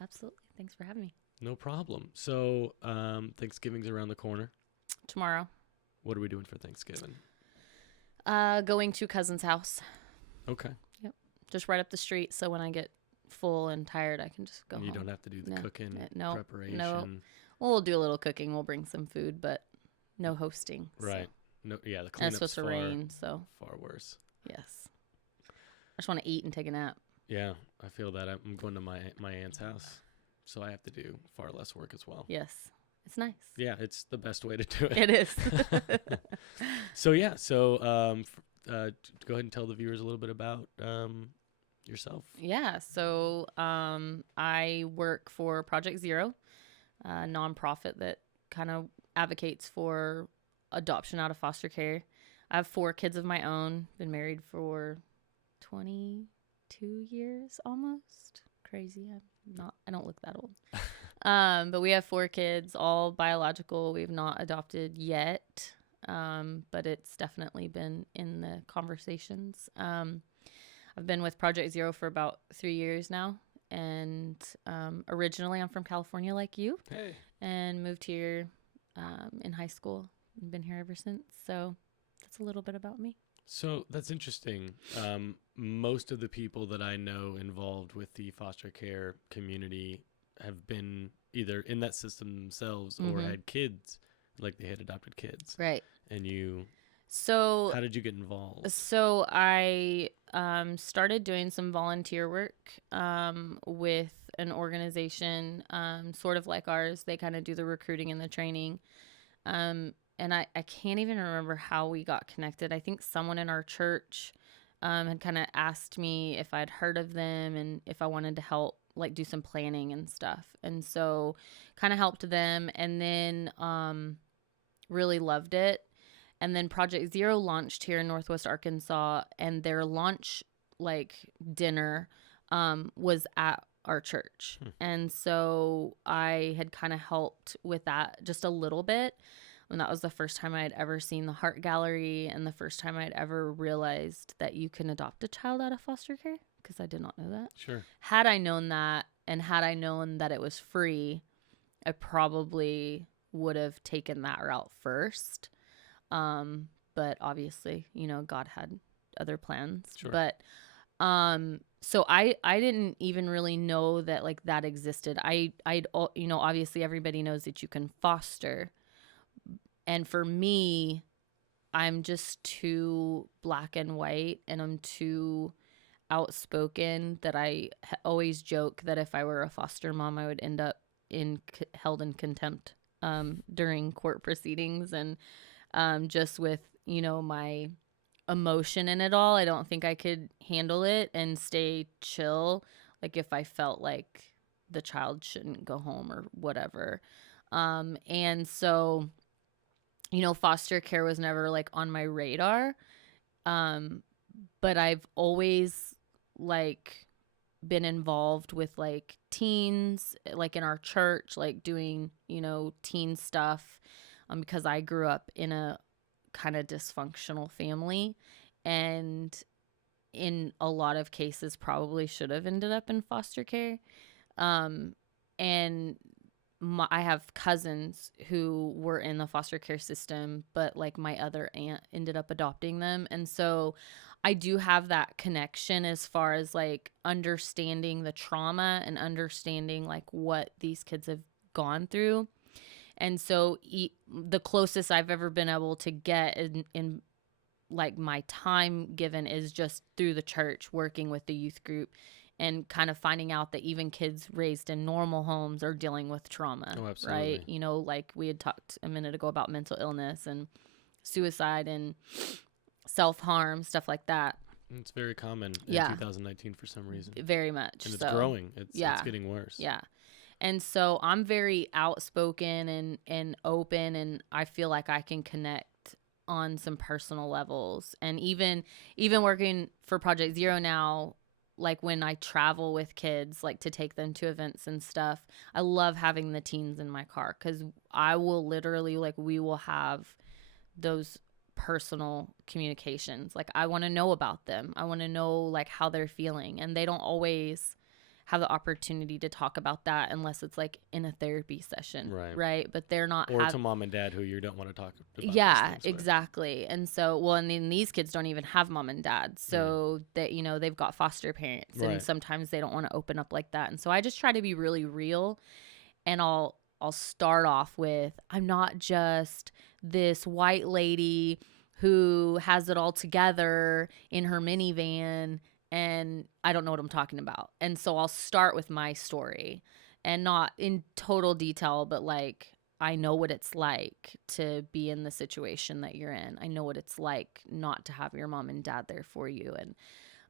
Absolutely. Thanks for having me. No problem. So, Thanksgiving's around the corner. Tomorrow. What are we doing for Thanksgiving? Going to cousin's house. Okay. Yep. Just right up the street. So when I get full and tired, I can just go You home. don't have to do the cooking, No. preparation. No. Well, we'll do a little cooking. We'll bring some food, but no hosting. Right. So. No. Yeah. The And it's cleanup's supposed to rain, so. far worse. Yes. I just want to eat and take a nap. Yeah, I feel that. I'm going to my aunt's house, so I have to do far less work as well. Yes. It's nice. Yeah, it's the best way to do it. It is. So go ahead and tell the viewers a little bit about yourself. Yeah. So I work for Project Zero, a nonprofit that kind of advocates for adoption out of foster care. I have 4 kids of my own. Been married for 22 years almost. Crazy. I don't look that old. But we have 4 kids, all biological. We've not adopted yet. But it's definitely been in the conversations. I've been with Project Zero for about 3 years now. And originally I'm from California like you. Hey. And moved here in high school and been here ever since. So that's a little bit about me. So that's interesting. Most of the people that I know involved with the foster care community have been either in that system themselves or had kids, like they had adopted kids. Right. And how did you get involved? So I started doing some volunteer work with an organization sort of like ours. They kind of do the recruiting and the training. And I can't even remember how we got connected. I think someone in our church had kind of asked me if I'd heard of them and if I wanted to help, like do some planning and stuff. And so kind of helped them and then really loved it. And then Project Zero launched here in Northwest Arkansas, and their launch dinner was at our church. And so I had kind of helped with that just a little bit. And that was the first time I had ever seen the Heart Gallery and the first time I'd ever realized that you can adopt a child out of foster care, because I did not know that. Sure. Had I known that and had I known that it was free, I probably would have taken that route first. But obviously, God had other plans. Sure. But so I didn't even really know that that existed. I'd obviously everybody knows that you can foster. And for me, I'm just too black and white and I'm too outspoken that I always joke that if I were a foster mom, I would end up held in contempt during court proceedings. And just with, my emotion in it all, I don't think I could handle it and stay chill. Like if I felt like the child shouldn't go home or whatever. And so... foster care was never on my radar. But I've always been involved with teens, in our church, doing, teen stuff, because I grew up in a kind of dysfunctional family and in a lot of cases probably should have ended up in foster care. And I have cousins who were in the foster care system, but my other aunt ended up adopting them. And so I do have that connection as far as understanding the trauma and understanding what these kids have gone through. And so the closest I've ever been able to get in my time given is just through the church, working with the youth group and kind of finding out that even kids raised in normal homes are dealing with trauma. Oh, absolutely. Right? We had talked a minute ago about mental illness and suicide and self-harm, stuff like that. It's very common in 2019 for some reason. Very much. And it's growing. It's getting worse. Yeah. And so I'm very outspoken and open, and I feel like I can connect on some personal levels. And even working for Project Zero now, when I travel with kids, to take them to events and stuff, I love having the teens in my car because I will literally, we will have those personal communications. I want to know about them. I want to know, how they're feeling. And they don't always have the opportunity to talk about that unless it's like in a therapy session, right? But they're not or to mom and dad who you don't want to talk about those yeah, things exactly. And so, well, and then these kids don't even have mom and dad, so that, you know, they've got foster parents, and sometimes they don't want to open up like that. And so I just try to be really real, and I'll start off with, I'm not just this white lady who has it all together in her minivan and I don't know what I'm talking about. And so I'll start with my story, and not in total detail, but like, I know what it's like to be in the situation that you're in. I know what it's like not to have your mom and dad there for you,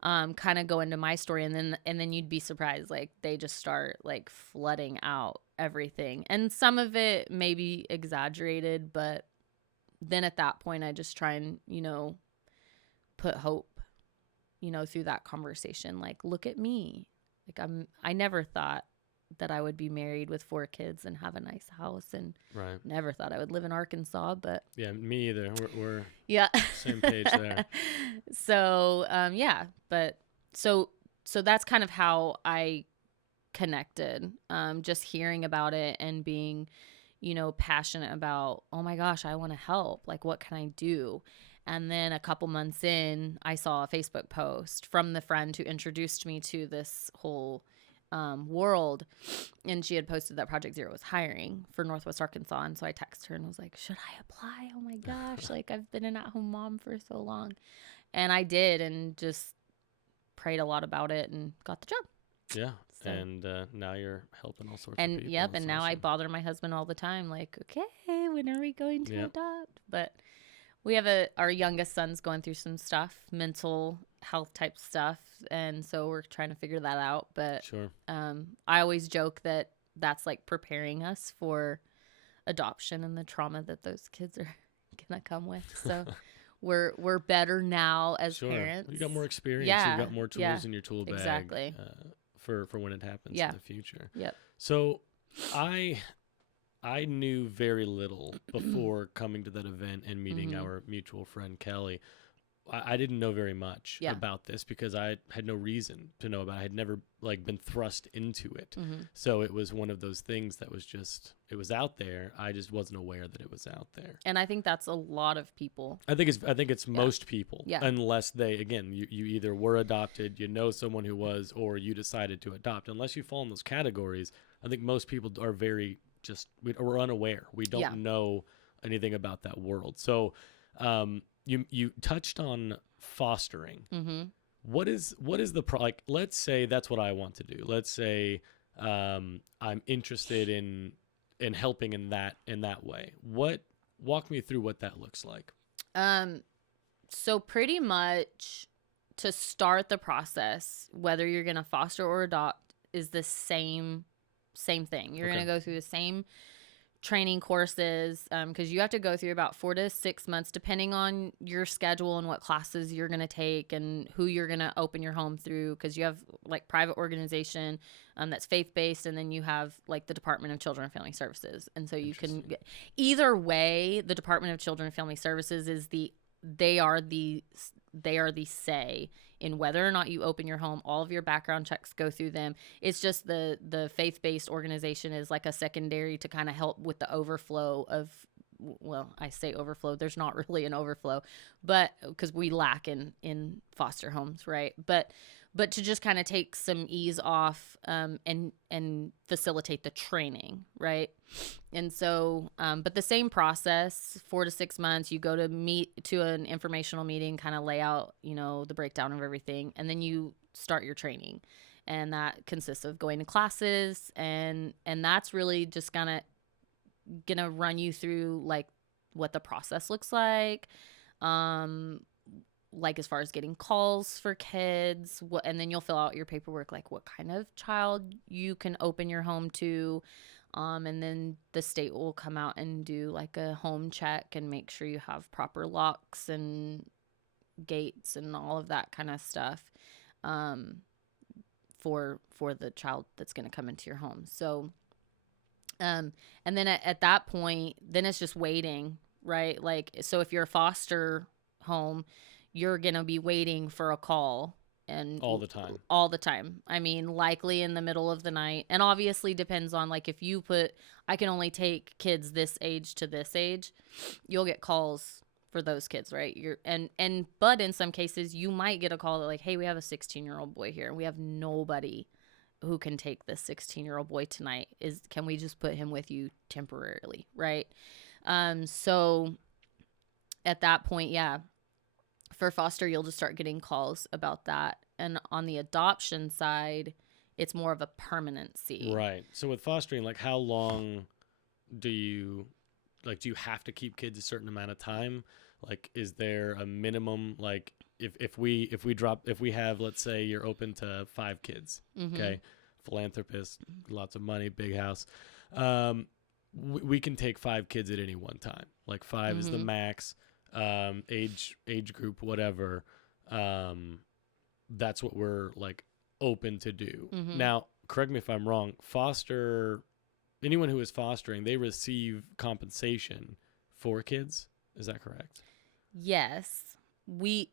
and kind of go into my story, and then you'd be surprised, like they just start like flooding out everything, and some of it may be exaggerated, but then at that point I just try and, you know, put hope, you know, through that conversation. Like, look at me. Like, I never thought that I would be married with 4 kids and have a nice house, and never thought I would live in Arkansas, but yeah, me either. We're yeah, same page there. So yeah, but so that's kind of how I connected, just hearing about it and being, you know, passionate about, oh my gosh, I want to help, like what can I do? And then a couple months in, I saw a Facebook post from the friend who introduced me to this whole world, and she had posted that Project Zero was hiring for Northwest Arkansas. And so I texted her and was like, should I apply? Oh my gosh, like I've been an at-home mom for so long. And I did, and just prayed a lot about it and got the job. Yeah. So. And now you're helping all sorts of people. Yep. And now I bother my husband all the time, like, okay, when are we going to adopt? But we have our youngest son's going through some stuff, mental health type stuff. And so we're trying to figure that out. But I always joke that that's like preparing us for adoption and the trauma that those kids are going to come with. So we're better now as parents. You got more experience. Yeah. You got more tools in your tool bag. Exactly. For when it happens in the future. Yep. So I knew very little before coming to that event and meeting our mutual friend Kelly. I didn't know very much about this because I had no reason to know about it. I had never like been thrust into it. So it was one of those things that was just, it was out there. I just wasn't aware that it was out there. And I think that's a lot of people. I think it's most people, unless they, again, you either were adopted, you know someone who was, or you decided to adopt. Unless you fall in those categories, I think most people are very we're unaware. We don't know anything about that world. So, you touched on fostering. What is like, let's say that's what I want to do. Let's say, I'm interested in helping in that way. Walk me through what that looks like. So pretty much to start the process, whether you're going to foster or adopt, is the same thing. You're going to go through the same training courses, because you have to go through about 4 to 6 months, depending on your schedule and what classes you're going to take and who you're going to open your home through, because you have like private organization that's faith-based, and then you have like the Department of Children and Family Services. And so you can get, either way, the Department of Children and Family Services is they are the say in whether or not you open your home. All of your background checks go through them. It's just the faith-based organization is like a secondary to kind of help with the overflow of, well, I say overflow, there's not really an overflow, but because we lack in foster homes, right? But to just kind of take some ease off, and facilitate the training, right? And so, but the same process, 4 to 6 months, you go to an informational meeting, kind of lay out, you know, the breakdown of everything, and then you start your training. And that consists of going to classes, and that's really just gonna run you through like what the process looks like, like as far as getting calls for kids, and then you'll fill out your paperwork, like what kind of child you can open your home to, and then the state will come out and do like a home check and make sure you have proper locks and gates and all of that kind of stuff, for the child that's going to come into your home. So, and then at that point, then it's just waiting, right? Like, so if you're a foster home, you're going to be waiting for a call and all the time. All the time. I mean, likely in the middle of the night. And obviously depends on, like, if you put, I can only take kids this age to this age, you'll get calls for those kids, right? But in some cases you might get a call that, like, hey, we have a 16-year-old boy here and we have nobody who can take this 16-year-old boy tonight. Can we just put him with you temporarily, right? So at that point, yeah, for foster, you'll just start getting calls about that. And on the adoption side, it's more of a permanency. Right. So with fostering, like, how long do you have to keep kids a certain amount of time? Like, is there a minimum? Like, if we have, let's say you're open to 5 kids, okay, philanthropist, lots of money, big house, we can take 5 kids at any one time. Like 5 is the max. Age group, whatever. That's what we're, like, open to do. Now, correct me if I'm wrong. Anyone who is fostering, they receive compensation for kids. Is that correct? Yes. We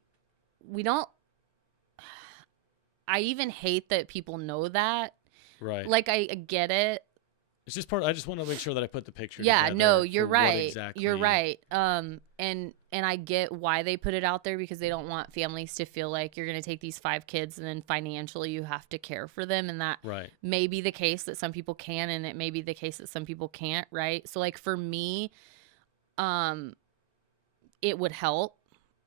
don't. I even hate that people know that. Right. Like, I get it. It's just I just want to make sure that I put the picture Yeah, together. no, you're right. Exactly. You're right. And I get why they put it out there, because they don't want families to feel like you're going to take these 5 kids and then financially you have to care for them. And that may be the case that some people can, and it may be the case that some people can't, right? So, like, for me, it would help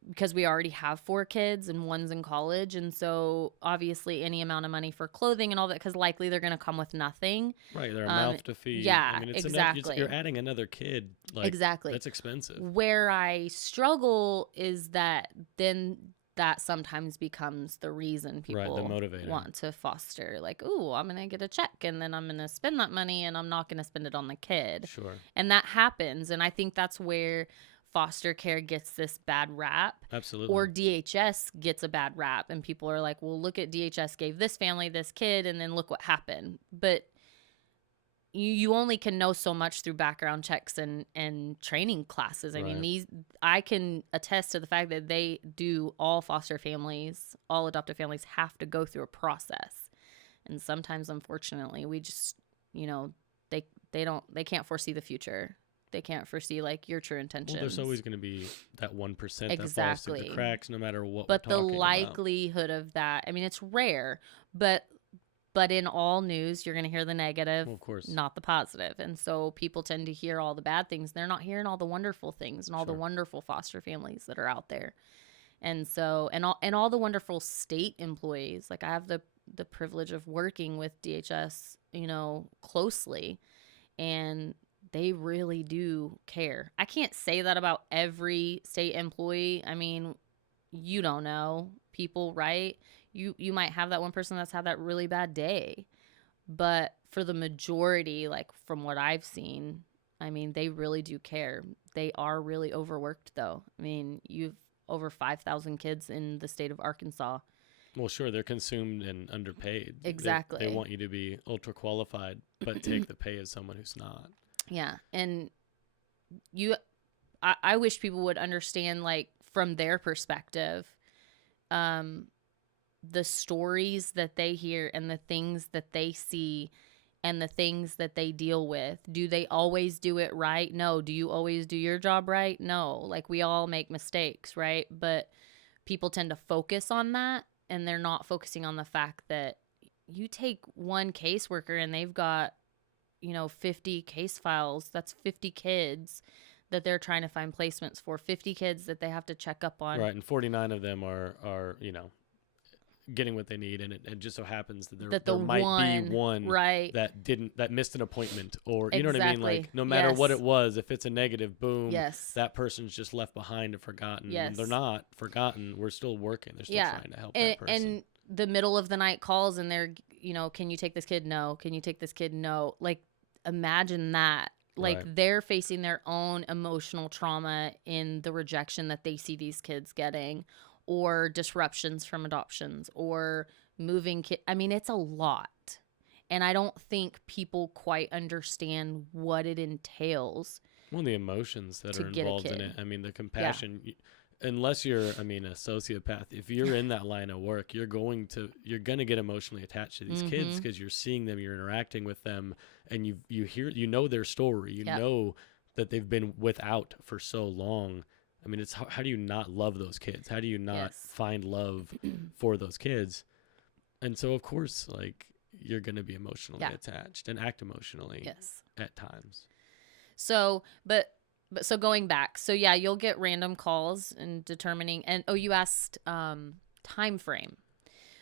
because we already have 4 kids and one's in college. And so obviously any amount of money for clothing and all that, because likely they're going to come with nothing. Right. They're a mouth to feed. Yeah, I mean, exactly. You're adding another kid. Like, exactly. That's expensive. Where I struggle is that then that sometimes becomes the reason people want to foster. Like, ooh, I'm going to get a check and then I'm going to spend that money and I'm not going to spend it on the kid. Sure. And that happens. And I think that's where foster care gets this bad rap. Absolutely. Or DHS gets a bad rap, and people are like, well, look at DHS gave this family this kid and then look what happened. But you only can know so much through background checks and training classes. I mean, I can attest to the fact that they do, all foster families, all adoptive families have to go through a process. And sometimes, unfortunately, we just, they can't foresee the future. They can't foresee, like, your true intentions. Well, there's always going to be that 1% that falls through the cracks, no matter what. But the likelihood of that, I mean, it's rare, but in all news, you're going to hear the negative, of course, not the positive. And so people tend to hear all the bad things. They're not hearing all the wonderful things and all the wonderful foster families that are out there. And so, and all the wonderful state employees. Like, I have the privilege of working with DHS, closely, and they really do care. I can't say that about every state employee. I mean, you don't know people, right? You might have that one person that's had that really bad day. But for the majority, like, from what I've seen, I mean, they really do care. They are really overworked, though. I mean, you've over 5,000 kids in the state of Arkansas. Well, sure, they're consumed and underpaid. Exactly. They want you to be ultra qualified, but take the pay as someone who's not. Yeah, and I wish people would understand, like, from their perspective, the stories that they hear and the things that they see and the things that they deal with. Do they always do it right? No. Do you always do your job right? No. Like, we all make mistakes, right? But people tend to focus on that, and they're not focusing on the fact that you take one caseworker and they've got 50 case files. That's 50 kids that they're trying to find placements for, 50 kids that they have to check up on. Right. And 49 of them are getting what they need. And it just so happens that there might be one that missed an appointment, or, you know what I mean? Like, no matter what it was, if it's a negative, boom, that person's just left behind and forgotten. Yes. And they're not forgotten. We're still working. They're still trying to help that person. And the middle of the night calls and they're, can you take this kid? No. Can you take this kid? No. Like, imagine that. Like, they're facing their own emotional trauma in the rejection that they see these kids getting, or disruptions from adoptions, or moving kids. I mean, it's a lot. And I don't think people quite understand what it entails. Well, the emotions that are involved in it. I mean, the compassion. unless you're, I mean, a sociopath, if you're in that line of work, you're going to get emotionally attached to these kids because you're seeing them, you're interacting with them, and you hear, you know their story, you Yep. know that they've been without for so long. I mean, it's how do you not love those kids? How do you not Yes. find love for those kids? And so, of course, like, you're going to be emotionally attached and act emotionally Yes. at times. So, but so going back, so yeah, you'll get random calls and determining, and you asked time frame.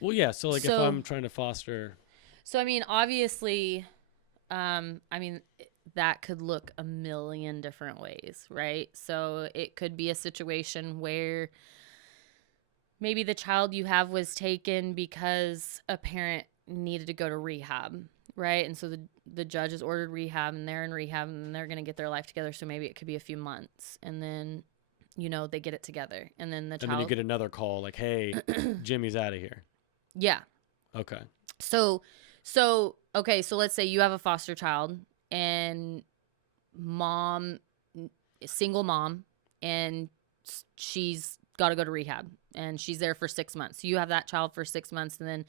Well, yeah. So, like, if So- I'm trying to foster, So I mean, obviously, I mean, that could look a million different ways, right? So it could be a situation where maybe the child you have was taken because a parent needed to go to rehab, right? And so the judge has ordered rehab, and they're in rehab, and they're going to get their life together. So maybe it could be a few months, and then, you know, they get it together, and then the and child, then you get another call like, "Hey, Jimmy's out of here." yeah. Okay. So okay, so let's say you have a foster child, and mom, single mom, and she's got to go to rehab, and she's there for 6 months. So you have that child for 6 months, and then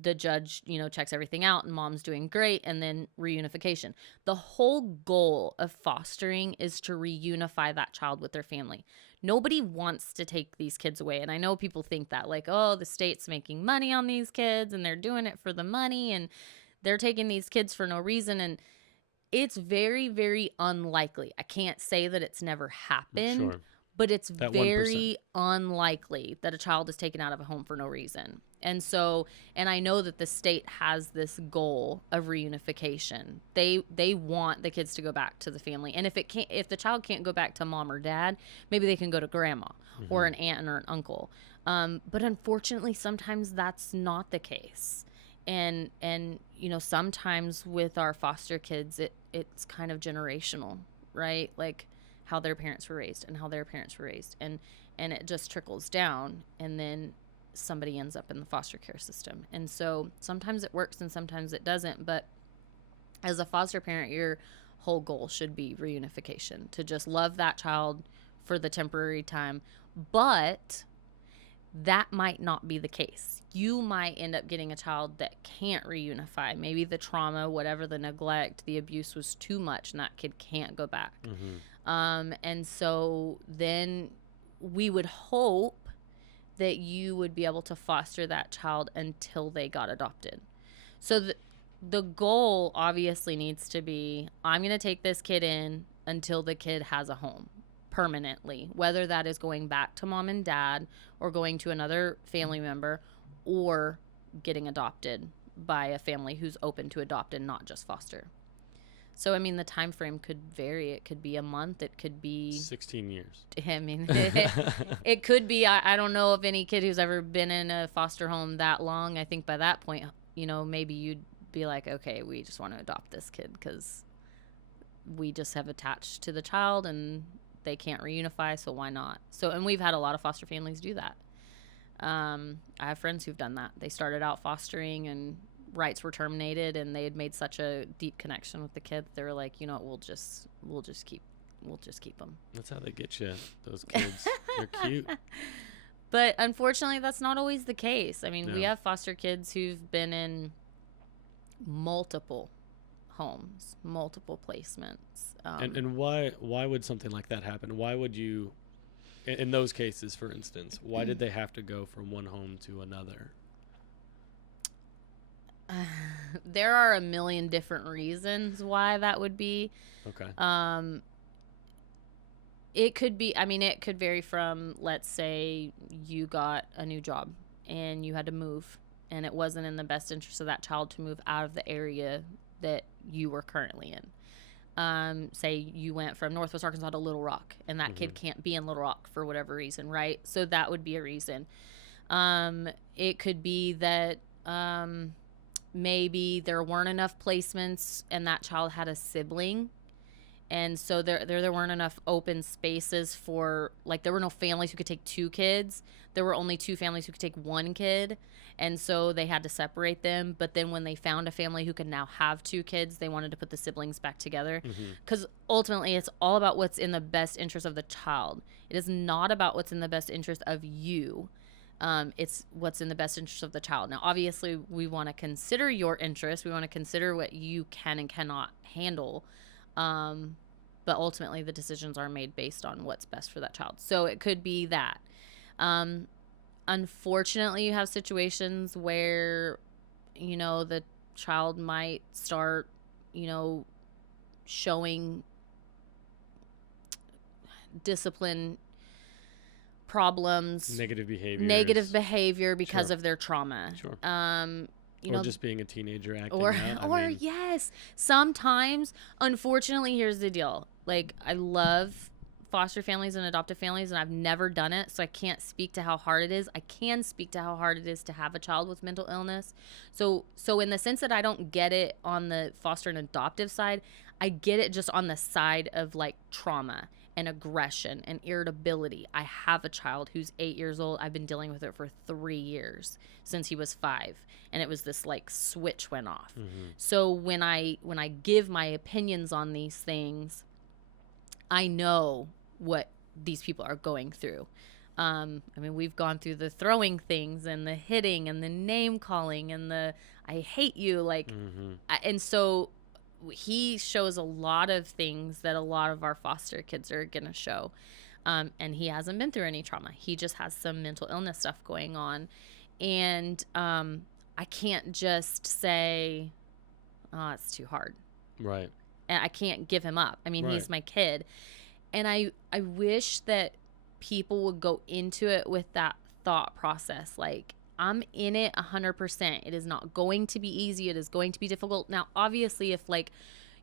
the judge, you know, checks everything out, and mom's doing great, and then reunification. The whole goal of fostering is to reunify that child with their family. Nobody wants to take these kids away. And I know people think that, like, oh, the state's making money on these kids, and they're doing it for the money, and they're taking these kids for no reason. And it's very, very unlikely. I can't say that it's never happened, Sure. but it's That very unlikely that a child is taken out of a home for no reason. And so, and I know that the state has this goal of reunification. They want the kids to go back to the family. And if the child can't go back to mom or dad, maybe they can go to grandma or an aunt or an uncle. But unfortunately, sometimes that's not the case. And you know, sometimes with our foster kids, it's kind of generational, right? Like how their parents were raised and how their parents were raised, and it just trickles down, and then somebody ends up in the foster care system. And so sometimes it works and sometimes it doesn't, but as a foster parent, your whole goal should be reunification, to just love that child for the temporary time. But that might not be the case. You might end up getting a child that can't reunify. Maybe the trauma, whatever, the neglect, the abuse was too much, and that kid can't go back. And so then we would hope that you would be able to foster that child until they got adopted. So the goal obviously needs to be, I'm going to take this kid in until the kid has a home permanently, whether that is going back to mom and dad or going to another family member or getting adopted by a family who's open to adopt and not just foster. So, I mean, the time frame could vary. It could be a month. It could be 16 years. I mean, it could be. I don't know of any kid who's ever been in a foster home that long. I think by that point, you know, maybe you'd be like, okay, we just want to adopt this kid because we just have attached to the child and they can't reunify, so why not? So, and we've had a lot of foster families do that. I have friends who've done that. They started out fostering and rights were terminated, and they had made such a deep connection with the kid that they were like, you know what, we'll just keep them. That's how they get you, those kids. They're cute. But unfortunately, that's not always the case. I mean, we No. have foster kids who've been in multiple homes, multiple placements. And why would something like that happen? Why would you, in those cases, for instance, why did they have to go from one home to another? There are a million different reasons why that would be. Okay. It could be, I mean, it could vary from, let's say you got a new job and you had to move, and it wasn't in the best interest of that child to move out of the area that you were currently in. Say you went from Northwest Arkansas to Little Rock, and that kid can't be in Little Rock for whatever reason, right? So that would be a reason. It could be that maybe there weren't enough placements and that child had a sibling, And so there weren't enough open spaces for, like, there were no families who could take 2 kids. There were only 2 families who could take 1 kid. And so they had to separate them. But then when they found a family who could now have 2 kids, they wanted to put the siblings back together. Because ultimately, it's all about what's in the best interest of the child. It is not about what's in the best interest of you. It's what's in the best interest of the child. Now, obviously, we want to consider your interests. We want to consider what you can and cannot handle. But ultimately, the decisions are made based on what's best for that child. So it could be that. Unfortunately, you have situations where, the child might start, showing discipline problems, negative behavior because of their trauma. Sure. Or just being a teenager acting out. Yes, sometimes. Unfortunately, here's the deal. Like, I love foster families and adoptive families, and I've never done it, so I can't speak to how hard it is. I can speak to how hard it is to have a child with mental illness. So in the sense that I don't get it on the foster and adoptive side, I get it just on the side of, like, trauma and aggression and irritability. I have a child who's 8 years old. I've been dealing with it for 3 years, since he was 5, and it was this, like, switch went off. So when I give my opinions on these things, I know what these people are going through. We've gone through the throwing things and the hitting and the name calling and the I hate you, like, and so he shows a lot of things that a lot of our foster kids are going to show. And he hasn't been through any trauma. He just has some mental illness stuff going on. And I can't just say, oh, it's too hard. Right. And I can't give him up. Right. He's my kid. And I wish that people would go into it with that thought process. Like, I'm in it 100%. It is not going to be easy. It is going to be difficult. Now, obviously, if, like,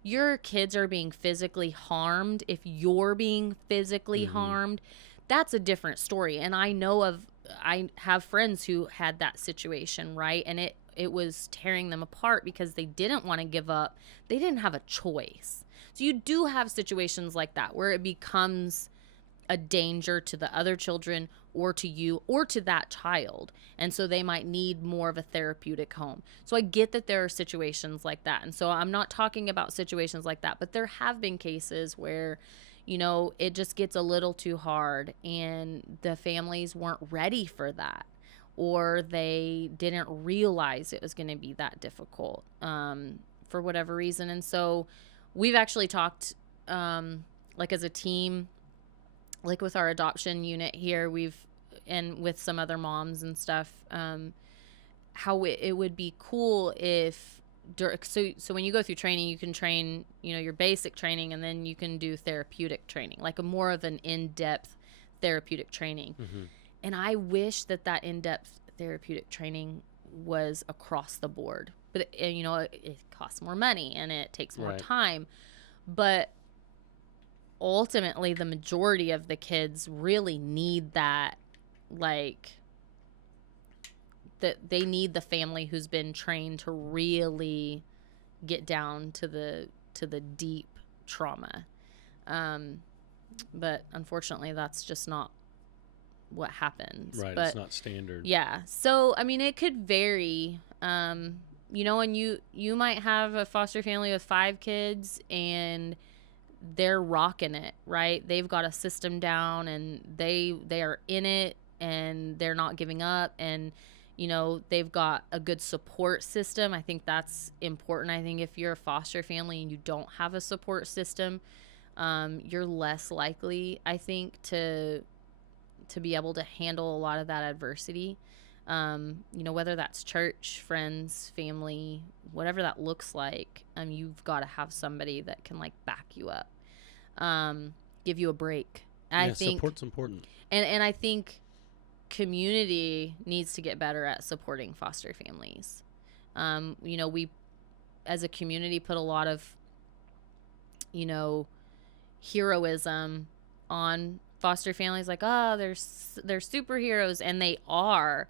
your kids are being physically harmed, if you're being physically harmed, that's a different story. And I have friends who had that situation, right? And it was tearing them apart because they didn't want to give up. They didn't have a choice. So you do have situations like that where it becomes a danger to the other children or to you or to that child. And so they might need more of a therapeutic home. So I get that there are situations like that. And so I'm not talking about situations like that, but there have been cases where, it just gets a little too hard and the families weren't ready for that, or they didn't realize it was going to be that difficult for whatever reason. And so we've actually talked, like, as a team, like with our adoption unit here, and with some other moms and stuff, how it would be cool if, so when you go through training, you can train, your basic training, and then you can do therapeutic training, like a more of an in-depth therapeutic training. And I wish that in-depth therapeutic training was across the board, but it costs more money and it takes more time. But ultimately, the majority of the kids really need that, like, that they need the family who's been trained to really get down to the deep trauma. But unfortunately, that's just not what happens. Right. But it's not standard. Yeah. So, it could vary. And you might have a foster family with 5 kids and they're rocking it, right? They've got a system down and they are in it and they're not giving up, and they've got a good support system. I think that's important. I think if you're a foster family and you don't have a support system, you're less likely, I think, to be able to handle a lot of that adversity. Whether that's church, friends, family, whatever that looks like, you've got to have somebody that can, like, back you up, give you a break. I think support's important. And I think community needs to get better at supporting foster families. We, as a community, put a lot of, heroism on foster families, like, oh, they're superheroes, and they are,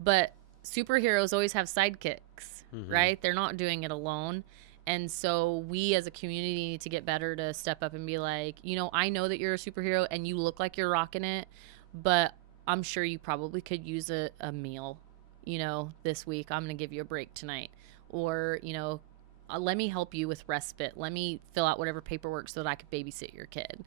but superheroes always have sidekicks, right? They're not doing it alone. And so we as a community need to get better to step up and be like, I know that you're a superhero and you look like you're rocking it, but I'm sure you probably could use a meal, this week. I'm going to give you a break tonight. Or, let me help you with respite. Let me fill out whatever paperwork so that I could babysit your kid.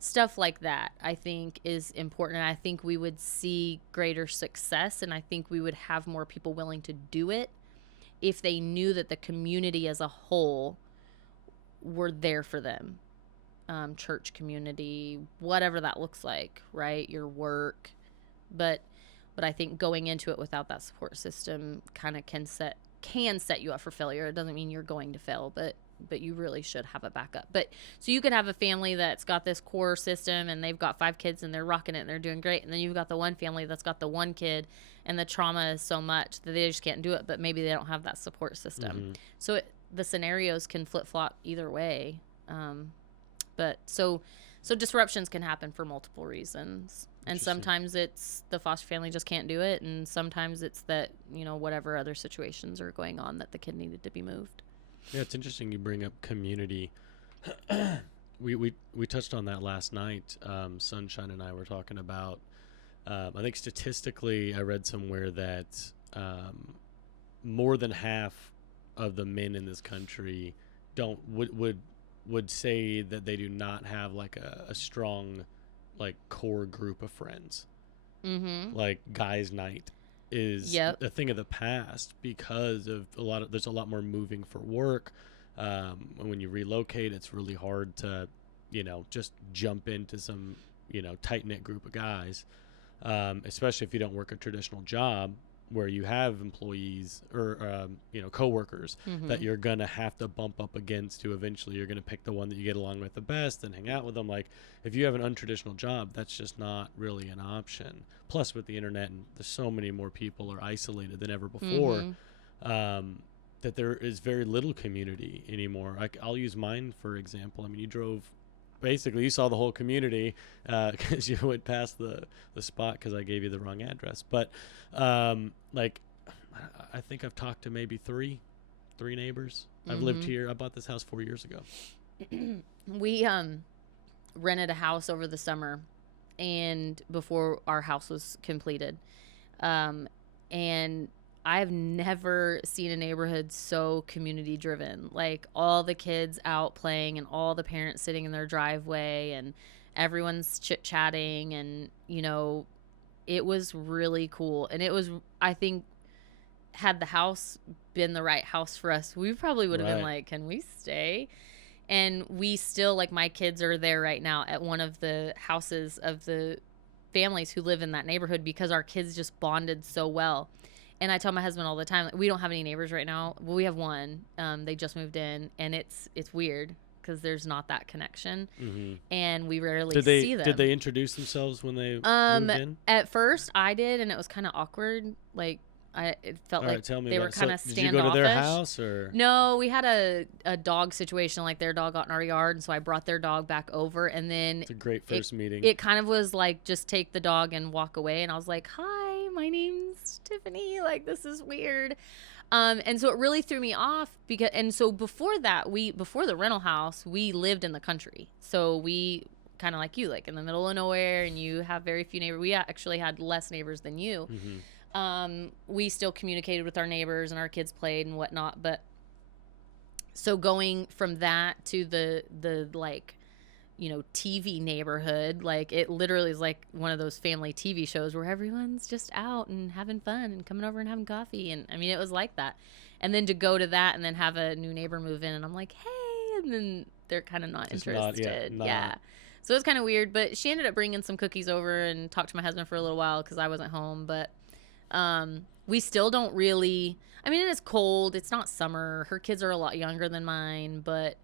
Stuff like that I think is important. And I think we would see greater success, and I think we would have more people willing to do it if they knew that the community as a whole were there for them. Church community, whatever that looks like, right? Your work. But I think going into it without that support system kind of can set you up for failure. It doesn't mean you're going to fail, but you really should have a backup. But so you could have a family that's got this core system and they've got 5 kids and they're rocking it and they're doing great. And then you've got the one family that's got the one kid and the trauma is so much that they just can't do it, but maybe they don't have that support system. So the scenarios can flip-flop either way. But so disruptions can happen for multiple reasons. And sometimes it's the foster family just can't do it. And sometimes it's that, whatever other situations are going on that the kid needed to be moved. Yeah, it's interesting you bring up community. We touched on that last night. Sunshine and I were talking about, I think statistically I read somewhere that more than half of the men in this country would say that they do not have like a strong like core group of friends. Like guys night is a thing of the past because of there's a lot more moving for work. And when you relocate, it's really hard to just jump into some tight-knit group of guys, especially if you don't work a traditional job where you have employees or coworkers that you're gonna have to bump up against, who eventually you're gonna pick the one that you get along with the best and hang out with them. Like if you have an untraditional job, that's just not really an option. Plus with the internet, and there's so many more people are isolated than ever before, that there is very little community anymore. I'll use mine for example. I mean, you saw the whole community because you went past the spot because I gave you the wrong address. But like I think I've talked to maybe three neighbors. I've lived here. I bought this house 4 years ago. We rented a house over the summer, and before our house was completed, and I've never seen a neighborhood so community driven. Like all the kids out playing and all the parents sitting in their driveway and everyone's chit-chatting, and it was really cool. And it was, I think, had the house been the right house for us, we probably would have been like, can we stay? And we still, like, my kids are there right now at one of the houses of the families who live in that neighborhood because our kids just bonded so well. And I tell my husband all the time, like, we don't have any neighbors right now. Well, we have one. They just moved in, and it's weird because there's not that connection, and we rarely see them. Did they introduce themselves when they moved in? At first, I did, and it was kind of awkward. Like, it felt like they were kind of standoffish. Did you go to their house or? No, we had a dog situation. Like their dog got in our yard, and so I brought their dog back over, and then it's a great first meeting. It kind of was like just take the dog and walk away, and I was like, "Hi, my name's Tiffany." Like, this is weird. And so it really threw me off so before the rental house, we lived in the country. So we kind of like you, like in the middle of nowhere, and you have very few neighbors. We actually had less neighbors than you. We still communicated with our neighbors, and our kids played and whatnot. But so going from that to the like, TV neighborhood, like it literally is like one of those family TV shows where everyone's just out and having fun and coming over and having coffee. And I mean, it was like that. And then to go to that and then have a new neighbor move in, and I'm like, hey, and then they're kind of not interested. Yeah. So it was kind of weird, but she ended up bringing some cookies over and talked to my husband for a little while because I wasn't home. But we still don't really, I mean, it's cold. It's not summer. Her kids are a lot younger than mine, but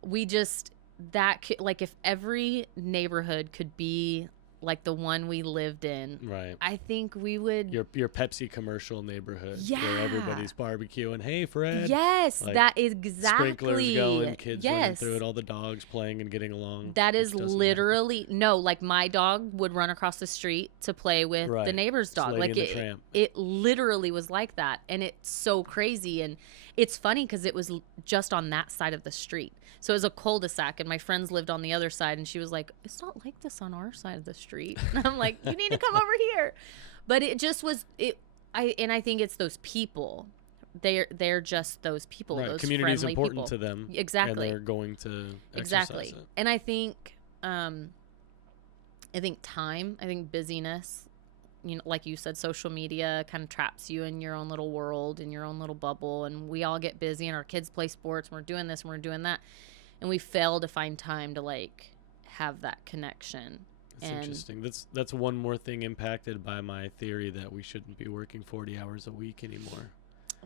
we just, like if every neighborhood could be like the one we lived in, right? I think we would. Your Pepsi commercial neighborhood, where everybody's barbecuing. Hey, Fred. Yes, like, that is exactly. Sprinklers going, kids running through it, all the dogs playing and getting along. That is literally like my dog would run across the street to play with the neighbor's dog. Like it literally was like that, and it's so crazy. It's funny because it was just on that side of the street. So it was a cul-de-sac, and my friends lived on the other side, and she was like, it's not like this on our side of the street. And I'm like, you need to come over here. But it just was, I think it's those people. They're just those people, right. those Community is friendly important people. to them. Exactly. And they're going to Exactly. exercise it. And I think busyness, like you said, social media kind of traps you in your own little world, in your own little bubble. And we all get busy, and our kids play sports, and we're doing this and we're doing that. And we fail to find time to like have that connection. That's interesting. That's one more thing impacted by my theory that we shouldn't be working 40 hours a week anymore.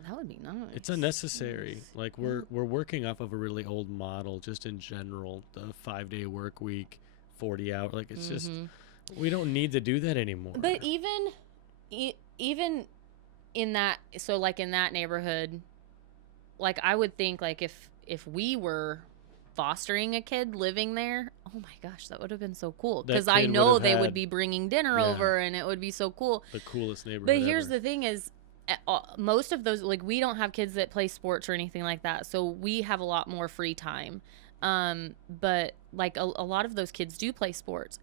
That would be nice. It's unnecessary. Like we're working off of a really old model just in general, the 5-day work week, 40 hours. Like it's just, we don't need to do that anymore. But even in that, so like in that neighborhood, like I would think like if we were fostering a kid living there, oh my gosh, that would have been so cool. Because I know they would be bringing dinner over, and it would be so cool. The coolest neighborhood But here's ever. the thing is, most of those, like we don't have kids that play sports or anything like that, so we have a lot more free time. But like a lot of those kids do play sports,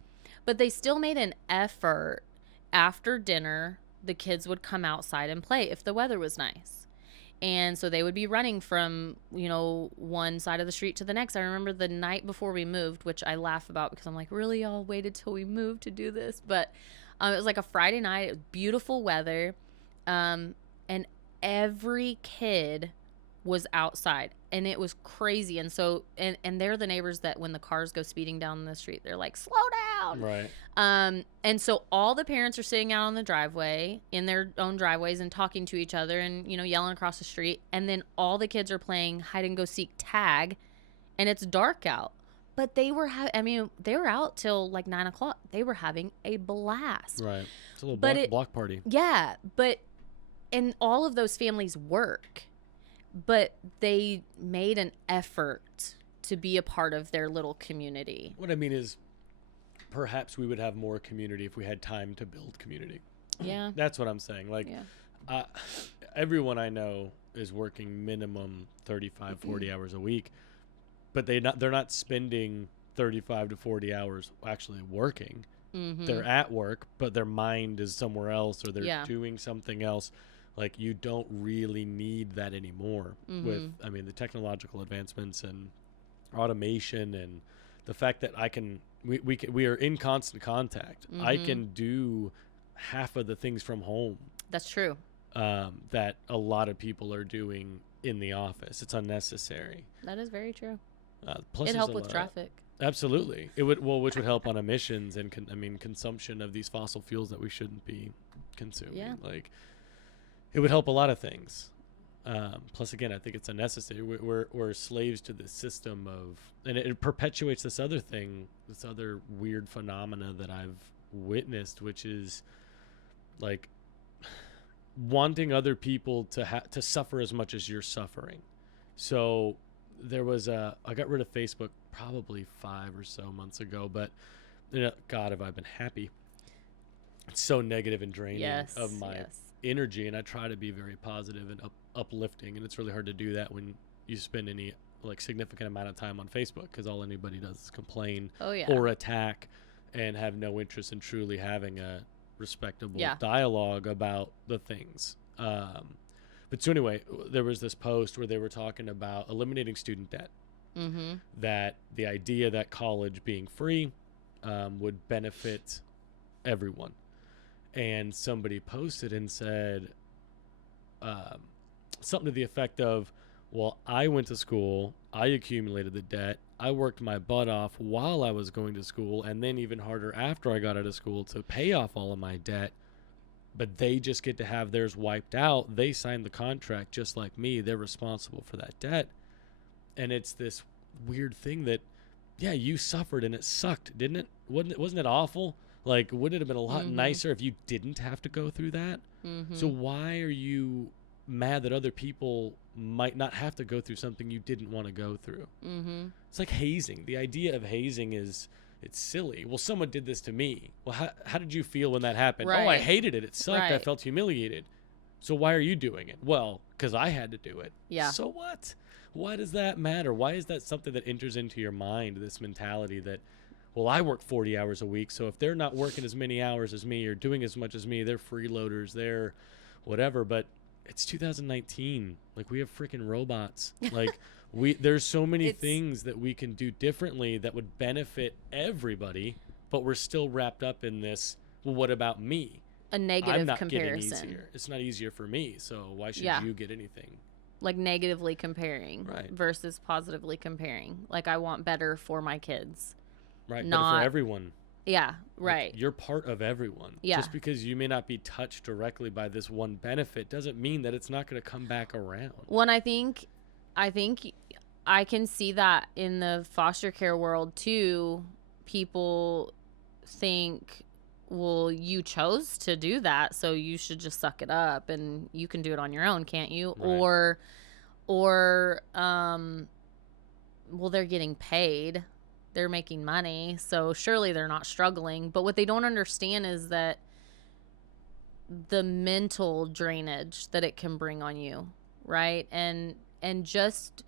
but they still made an effort. After dinner, the kids would come outside and play if the weather was nice. And so they would be running from, one side of the street to the next. I remember the night before we moved, which I laugh about because I'm like, really, y'all waited till we moved to do this? But it was like a Friday night. It was beautiful weather. And every kid was outside, and it was crazy. And so, and they're the neighbors that when the cars go speeding down the street, they're like, slow down. Right. And so all the parents are sitting out on the driveway in their own driveways and talking to each other and, yelling across the street. And then all the kids are playing hide and go seek tag, and it's dark out. But they were they were out till like 9:00. They were having a blast. Right. It's a little block party. Yeah. And all of those families work, but they made an effort to be a part of their little community. What I mean is, perhaps we would have more community if we had time to build community. Yeah. That's what I'm saying. Like, everyone I know is working minimum 35, 40 hours a week, but they're not spending 35 to 40 hours actually working. Mm-hmm. They're at work, but their mind is somewhere else, or they're doing something else. Like, you don't really need that anymore with, the technological advancements and automation and the fact that we are in constant contact. I can do half of the things from home. That's true. That a lot of people are doing in the office. It's unnecessary. That is very true. Plus it helped with traffic. Absolutely. It would, which would help on emissions and consumption of these fossil fuels that we shouldn't be consuming. Yeah. Like, it would help a lot of things. Plus, again, I think it's unnecessary. We're slaves to this system and it perpetuates this other thing, this other weird phenomena that I've witnessed, which is like wanting other people to suffer as much as you're suffering. So there was I got rid of Facebook probably 5 or so months ago, but God, have I been happy. It's so negative and draining of my energy, and I try to be very positive and uplifting, and it's really hard to do that when you spend any significant amount of time on Facebook, because all anybody does is complain or attack and have no interest in truly having a respectable dialogue about the things. But so anyway, there was this post where they were talking about eliminating student debt. That the idea that college being free would benefit everyone. And somebody posted and said something to the effect of, well, I went to school, I accumulated the debt, I worked my butt off while I was going to school, and then even harder after I got out of school to pay off all of my debt, but they just get to have theirs wiped out. They signed the contract just like me. They're responsible for that debt. And it's this weird thing that, you suffered and it sucked, didn't it? Wasn't it awful? Like, wouldn't it have been a lot nicer if you didn't have to go through that? So why are you mad that other people might not have to go through something you didn't want to go through? It's like hazing. The idea of hazing it's silly. Well, someone did this to me. Well, how did you feel when that happened? Right. Oh, I hated it. It sucked. Right. I felt humiliated. So why are you doing it? Well, because I had to do it. Yeah. So what? Why does that matter? Why is that something that enters into your mind, this mentality that, well, I work 40 hours a week, so if they're not working as many hours as me or doing as much as me, they're freeloaders, they're whatever. But it's 2019. Like, we have freaking robots. Like, there's so many things that we can do differently that would benefit everybody, but we're still wrapped up in this, well, what about me? A negative I'm not comparison. getting easier. It's not easier for me, so why should you get anything? Like negatively comparing versus positively comparing. Like, I want better for my kids. Right, better for everyone. Yeah, right. Like, you're part of everyone. Yeah. Just because you may not be touched directly by this one benefit doesn't mean that it's not going to come back around. Well, I think I can see that in the foster care world too. People think, well, you chose to do that, so you should just suck it up and you can do it on your own, can't you? Right. Or well, they're getting paid. They're making money, so surely they're not struggling. But what they don't understand is that the mental drainage that it can bring on you, right? And just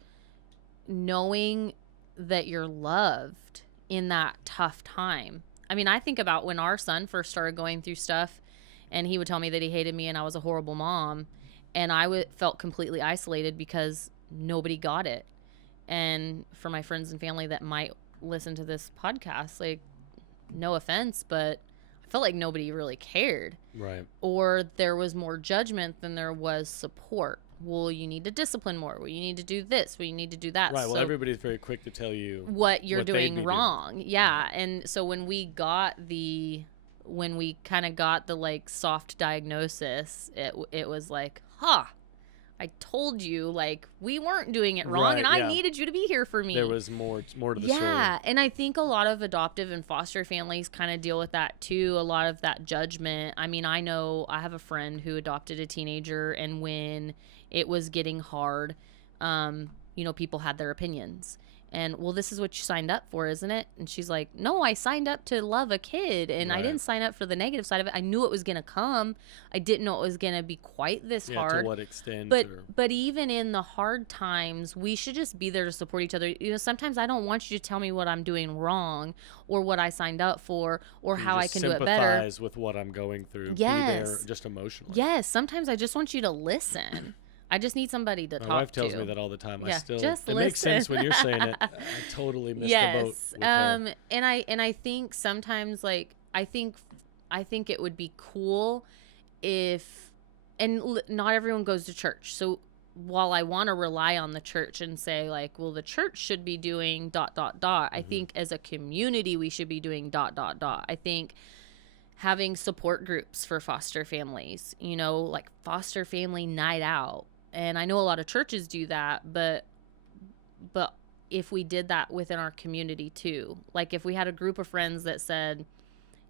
knowing that you're loved in that tough time. I mean, I think about when our son first started going through stuff and he would tell me that he hated me and I was a horrible mom, and I felt completely isolated because nobody got it. And for my friends and family that might listen to this podcast, like, no offense, but I felt like nobody really cared. Right. Or there was more judgment than there was support. Well, you need to discipline more. Well, you need to do this. Well, you need to do that. Right. Well, everybody's very quick to tell you what you're doing wrong. Yeah. And so when we kind of got the like soft diagnosis, it was like, I told you, like, we weren't doing it wrong, and I needed you to be here for me. There was more to the story. Yeah, and I think a lot of adoptive and foster families kind of deal with that too, a lot of that judgment. I mean, I know I have a friend who adopted a teenager, and when it was getting hard, people had their opinions. And, well, this is what you signed up for, isn't it? And she's like, no, I signed up to love a kid, and I didn't sign up for the negative side of it. I knew it was going to come. I didn't know it was going to be quite this hard. To what extent? But even in the hard times, we should just be there to support each other. Sometimes I don't want you to tell me what I'm doing wrong or what I signed up for or how I can do it better. Sympathize with what I'm going through. Yes. Be there just emotionally. Yes. Sometimes I just want you to listen. I just need somebody to talk to. My wife tells me that all the time. Yeah, it makes sense when you're saying it. I totally missed the boat with her. And I think sometimes, like, I think it would be cool if, and not everyone goes to church. So while I want to rely on the church and say, like, well, the church should be doing ... I think as a community we should be doing ... I think having support groups for foster families, like foster family night out. And I know a lot of churches do that, but if we did that within our community too, like if we had a group of friends that said,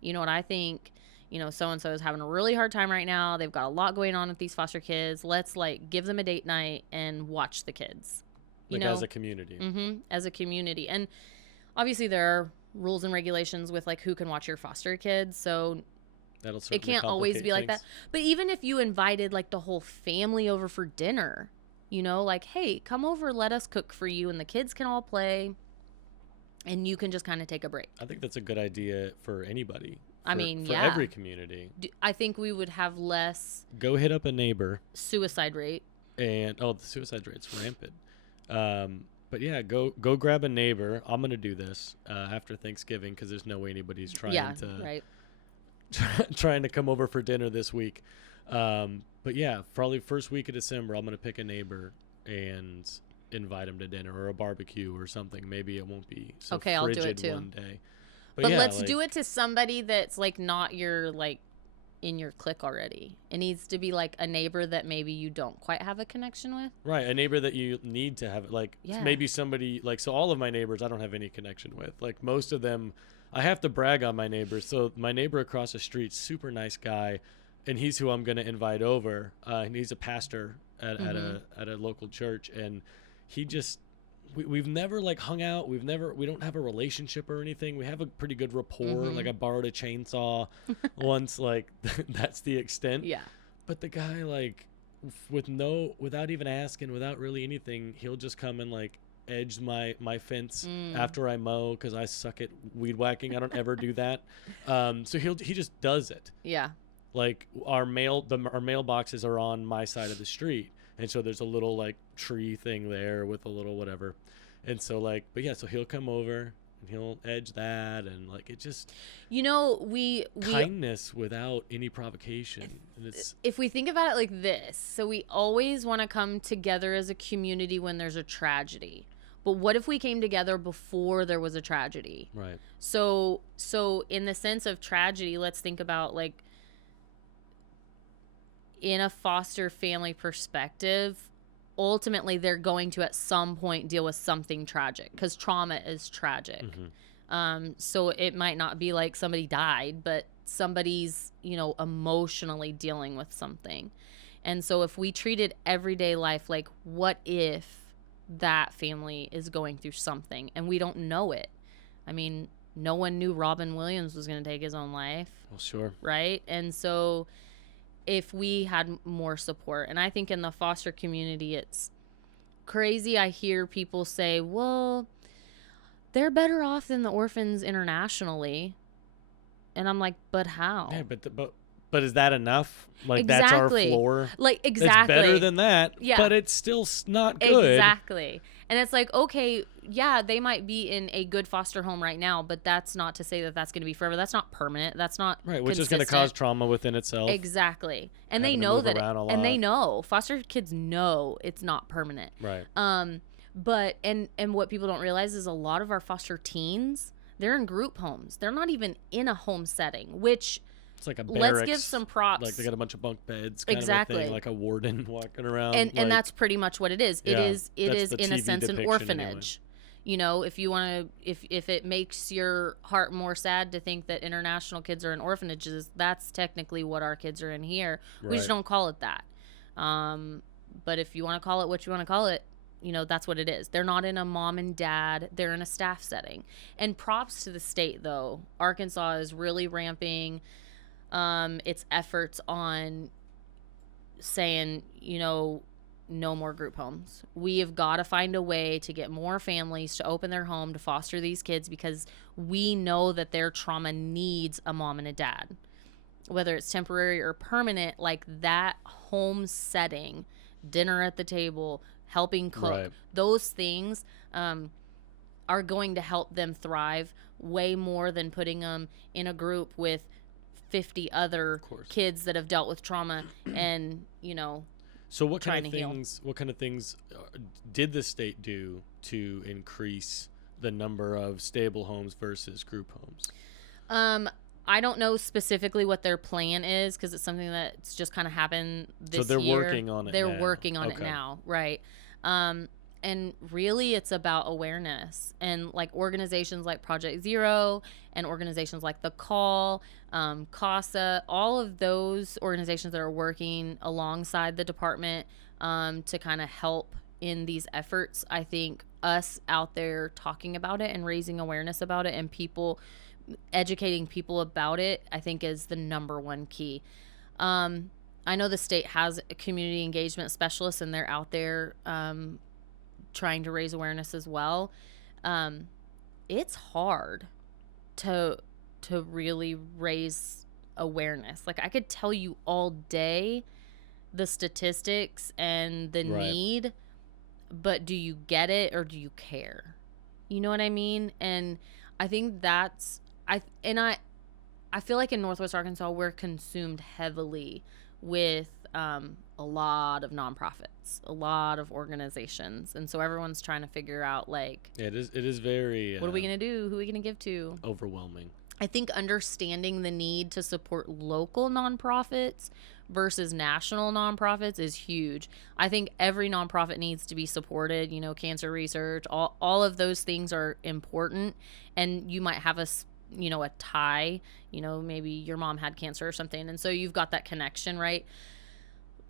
you know what, I think, so-and-so is having a really hard time right now. They've got a lot going on with these foster kids. Let's like give them a date night and watch the kids, as a community. As a community. And obviously there are rules and regulations with like who can watch your foster kids. So it can't always be like that. But even if you invited like the whole family over for dinner, like, hey, come over, let us cook for you, and the kids can all play, and you can just kind of take a break. I think that's a good idea for anybody. For every community. I think we would have less. Go hit up a neighbor. Suicide rate. And the suicide rate's rampant. But yeah, go grab a neighbor. I'm gonna do this after Thanksgiving because there's no way anybody's trying to come over for dinner this week. But yeah, probably first week of December, I'm going to pick a neighbor and invite him to dinner or a barbecue or something. Maybe it won't be so frigid I'll do it too. one day. But yeah, let's do it to somebody that's like not your like in your clique already. It needs to be like a neighbor that maybe you don't quite have a connection with. Right, a neighbor that you need to have, like maybe somebody like, so all of my neighbors I don't have any connection with. Like most of them, I have to brag on my neighbors. So my neighbor across the street, super nice guy, and he's who I'm going to invite over. And he's a pastor at a local church, and he just we've never like hung out. We don't have a relationship or anything. We have a pretty good rapport. Like I borrowed a chainsaw once, like that's the extent. Yeah. But the guy, like, without even asking, without really anything, he'll just come and like edge my fence after I mow, because I suck at weed whacking. I don't ever do that. So he just does it. Yeah. Like our mailboxes are on my side of the street, and so there's a little like tree thing there with a little whatever, and so like, but yeah, so he'll come over and he'll edge that, and like it just, we kindness without any provocation. And it's, if we think about it like this, so we always want to come together as a community when there's a tragedy. But what if we came together before there was a tragedy? right. So in the sense of tragedy, let's think about like in a foster family perspective, ultimately they're going to at some point deal with something tragic, because trauma is tragic. So it might not be like somebody died, but somebody's, emotionally dealing with something. And so if we treated everyday life like, what if that family is going through something and we don't know it? I mean, no one knew Robin Williams was going to take his own life. Well, sure. Right? And so if we had more support, and I think in the foster community, it's crazy. I hear people say, well, they're better off than the orphans internationally. And I'm like, but how? Yeah, but is that enough? Like, Exactly. that's our floor? Like, exactly. It's better than that, Yeah. but it's still not good. Exactly. And it's like, okay, yeah, they might be in a good foster home right now, but that's not to say that that's going to be forever. That's not permanent. That's not Right, which is consistent. going to cause trauma within itself. Exactly. And they Having to know move that, around a and they lot. know, foster kids know it's not permanent. Right. But and what people don't realize is a lot of our foster teens, they're in group homes. They're not even in a home setting, which It's like a barracks. let's give some props. Like they got a bunch of bunk beds, kind Exactly. of a thing, like a warden walking around. And that's pretty much what it is. It Yeah, is that's the in a TV sense an depiction orphanage. If you want to, if it makes your heart more sad to think that international kids are in orphanages, that's technically what our kids are in here. We just Right. don't call it that. But if you want to call it what you want to call it, that's what it is. They're not in a mom and dad. They're in a staff setting. And props to the state, though. Arkansas is really ramping its efforts on saying, no more group homes. We have got to find a way to get more families to open their home to foster these kids, because we know that their trauma needs a mom and a dad. Whether it's temporary or permanent, like that home setting, dinner at the table, helping cook, Right. those things are going to help them thrive way more than putting them in a group with 50 other kids that have dealt with trauma and, So what trying kind of to heal. things did the state do to increase the number of stable homes versus group homes? I don't know specifically what their plan is, because it's something that's just kind of happened this year. So they're working on it They're now. working on it Okay. now, right? And really it's about awareness, and like organizations like Project Zero and organizations like The Call, CASA, all of those organizations that are working alongside the department to kind of help in these efforts. I think us out there talking about it and raising awareness about it, and educating people about it, I think is the number one key. I know the state has a community engagement specialist, and they're out there trying to raise awareness as well. It's hard to really raise awareness. Like, I could tell you all day the statistics and the Right. need, but do you get it, or do you care? You know what I mean? And I think that's I feel like in Northwest Arkansas we're consumed heavily with a lot of nonprofits, a lot of organizations, and so everyone's trying to figure out, like, Yeah, it is very what are we gonna do? Who are we gonna give to? overwhelming. I think understanding the need to support local nonprofits versus national nonprofits is huge. I think every nonprofit needs to be supported. Cancer research, all of those things are important, and you might have a tie. Maybe your mom had cancer or something, and so you've got that connection, right?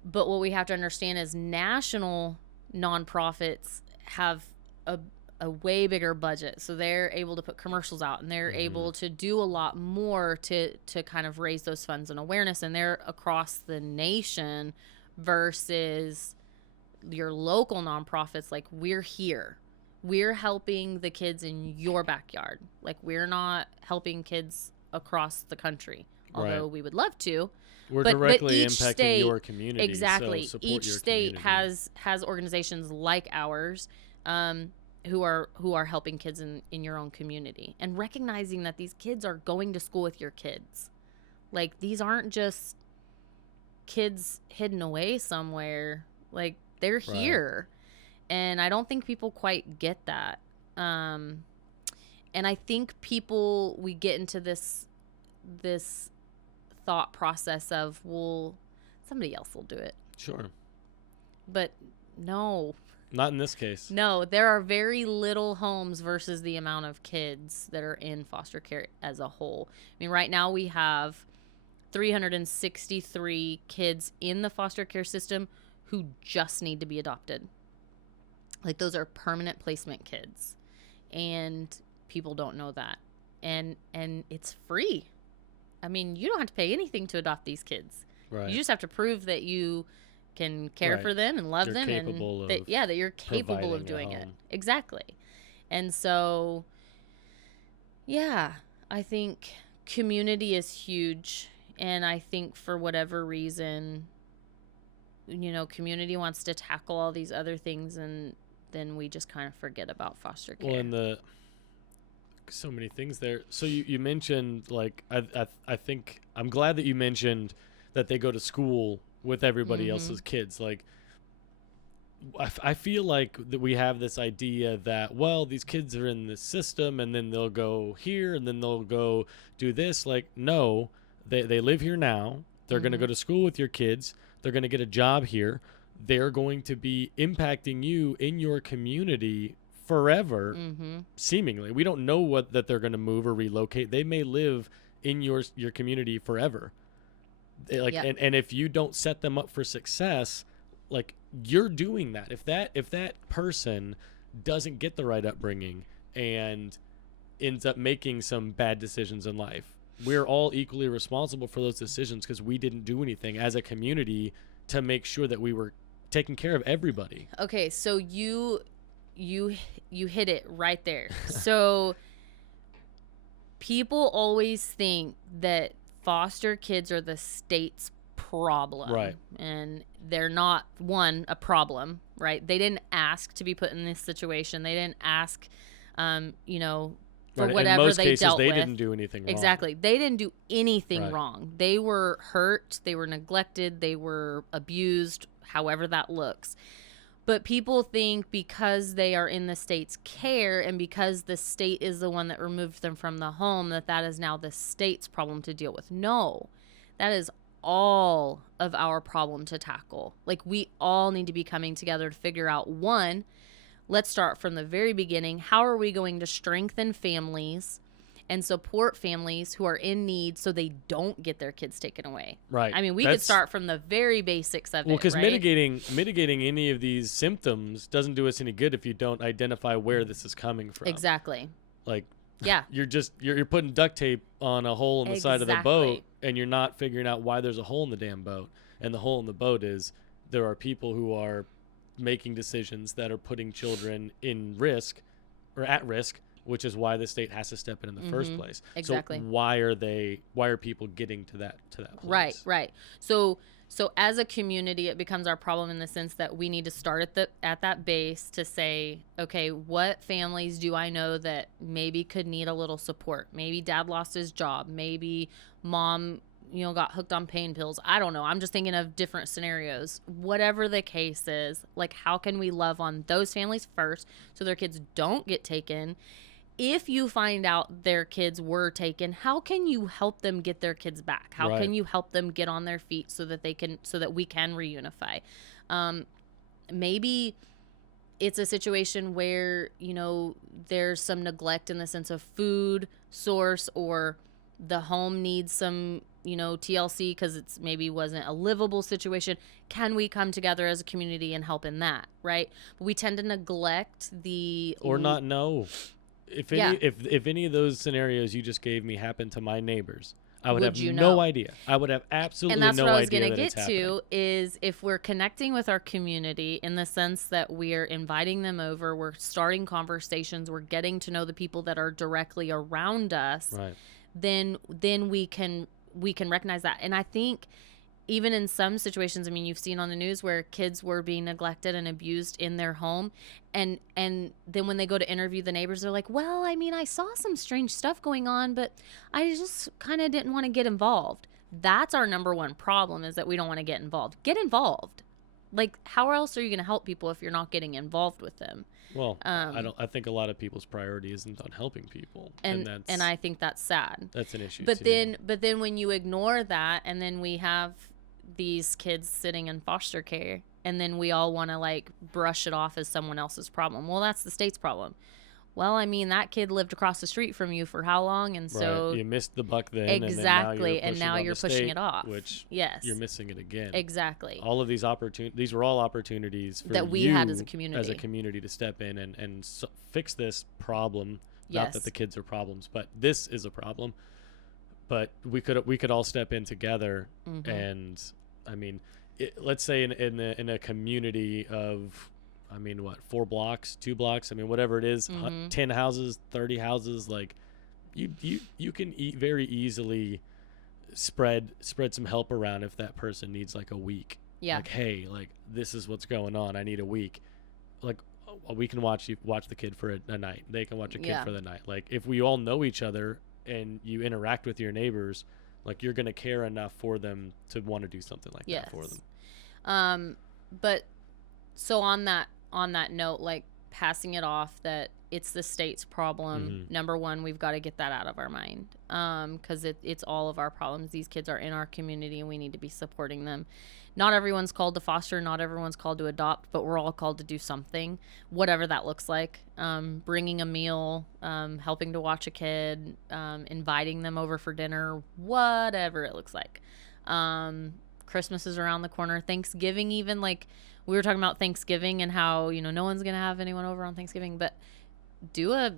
But what we have to understand is national nonprofits have a way bigger budget, so they're able to put commercials out, and they're able to do a lot more to kind of raise those funds and awareness, and they're across the nation versus your local nonprofits. Like, we're here, we're helping the kids in your backyard. Like, we're not helping kids across the country, although we would love to. We're but directly each impacting state, your community. exactly. So support Each your state community. has organizations like ours, who are helping kids in your own community, and recognizing that these kids are going to school with your kids. Like, these aren't just kids hidden away somewhere. Like, they're here. And I don't think people quite get that. And I think we get into this thought process of, well, somebody else will do it. Sure. But no. Not in this case. No, there are very little homes versus the amount of kids that are in foster care as a whole. I mean, right now we have 363 kids in the foster care system who just need to be adopted. Like, those are permanent placement kids. And people don't know that. And it's free. I mean, you don't have to pay anything to adopt these kids. Right. You just have to prove that you can care for them and love them, and that you're capable of doing it. Exactly. And so, yeah, I think community is huge. And I think for whatever reason, community wants to tackle all these other things, and then we just kind of forget about foster care. Well, and so many things there. So you mentioned, like, I think I'm glad that you mentioned that they go to school with everybody else's kids. Like, I feel like that we have this idea that, well, these kids are in this system, and then they'll go here, and then they'll go do this. Like, no, they live here now. They're going to go to school with your kids. They're going to get a job here. They're going to be impacting you in your community forever, seemingly. We don't know that they're going to move or relocate. They may live in your community forever. And if you don't set them up for success, like, you're doing that. If that person doesn't get the right upbringing and ends up making some bad decisions in life, we're all equally responsible for those decisions, because we didn't do anything as a community to make sure that we were taking care of everybody. Okay, so you hit it right there. So people always think that foster kids are the state's problem. Right. And they're not, a problem, right? They didn't ask to be put in this situation. They didn't ask, for whatever they dealt with. They didn't do anything wrong. Exactly. They didn't do anything wrong. They were hurt. They were neglected. They were abused, however that looks. But people think because they are in the state's care, and because the state is the one that removed them from the home, that is now the state's problem to deal with. No, that is all of our problem to tackle. Like, we all need to be coming together to figure out, one, let's start from the very beginning. How are we going to strengthen families and support families who are in need so they don't get their kids taken away? Right. I mean, we could start from the very basics of it. Well, because mitigating any of these symptoms doesn't do us any good if you don't identify where this is coming from. Exactly. Like, yeah, you're putting duct tape on a hole in the side of the boat, and you're not figuring out why there's a hole in the damn boat. And the hole in the boat is there are people who are making decisions that are putting children in risk or at risk, which is why the state has to step in the first place. Exactly. So why are people getting to that place? Right. So as a community, it becomes our problem in the sense that we need to start at that base to say, okay, what families do I know that maybe could need a little support? Maybe dad lost his job. Maybe mom, got hooked on pain pills. I don't know. I'm just thinking of different scenarios. Whatever the case is, like, how can we love on those families first so their kids don't get taken? If you find out their kids were taken, how can you help them get their kids back? How can you help them get on their feet so that we can reunify? Maybe it's a situation where, there's some neglect in the sense of food source, or the home needs some, TLC because it's maybe wasn't a livable situation. Can we come together as a community and help in that, right? But we tend to neglect or not know. If any of those scenarios you just gave me happen to my neighbors, I would have you no know? idea. I would have absolutely And that's no what I was idea going to that get it's happening. to is if we're connecting with our community in the sense that we're inviting them over, we're starting conversations, we're getting to know the people that are directly around us, Right. then we can recognize that. And I think even in some situations, I mean, you've seen on the news where kids were being neglected and abused in their home. And then when they go to interview the neighbors, they're like, well, I mean, I saw some strange stuff going on, but I just kind of didn't want to get involved. That's our number one problem, is that we don't want to get involved. Get involved. Like, how else are you going to help people if you're not getting involved with them? Well, I think a lot of people's priority isn't on helping people, and I think that's sad. That's an issue. But too. then when you ignore that, and then we have these kids sitting in foster care, and then we all want to like brush it off as someone else's problem. Well, that's the state's problem. Well, I mean, that kid lived across the street from you for how long? And so you missed the buck then. Exactly. And now you're pushing it off. Which yes, you're missing it again. Exactly. All of these opportunities, these were all opportunities for that we had as a community to step in and fix this problem. Yes. Not that the kids are problems, but this is a problem. But we could all step in together. Mm-hmm. And I mean, let's say in a community of, I mean, what, 4 blocks, 2 blocks? I mean, whatever it is, 10 houses, 30 houses, like you can very easily spread some help around if that person needs like a week. Yeah. Like, hey, like this is what's going on. I need a week. Like, we can watch the kid for a night. They can watch a kid for the night. Like, if we all know each other and you interact with your neighbors, like, you're going to care enough for them to want to do something like that for them. But so on that note, like, passing it off that it's the state's problem. Number one, we've got to get that out of our mind, because it's all of our problems. These kids are in our community, and we need to be supporting them. Not everyone's called to foster, not everyone's called to adopt, but we're all called to do something, whatever that looks like. Bringing a meal, helping to watch a kid, inviting them over for dinner, whatever it looks like. Christmas is around the corner. Thanksgiving, even, like, we were talking about Thanksgiving and how, no one's going to have anyone over on Thanksgiving, but do a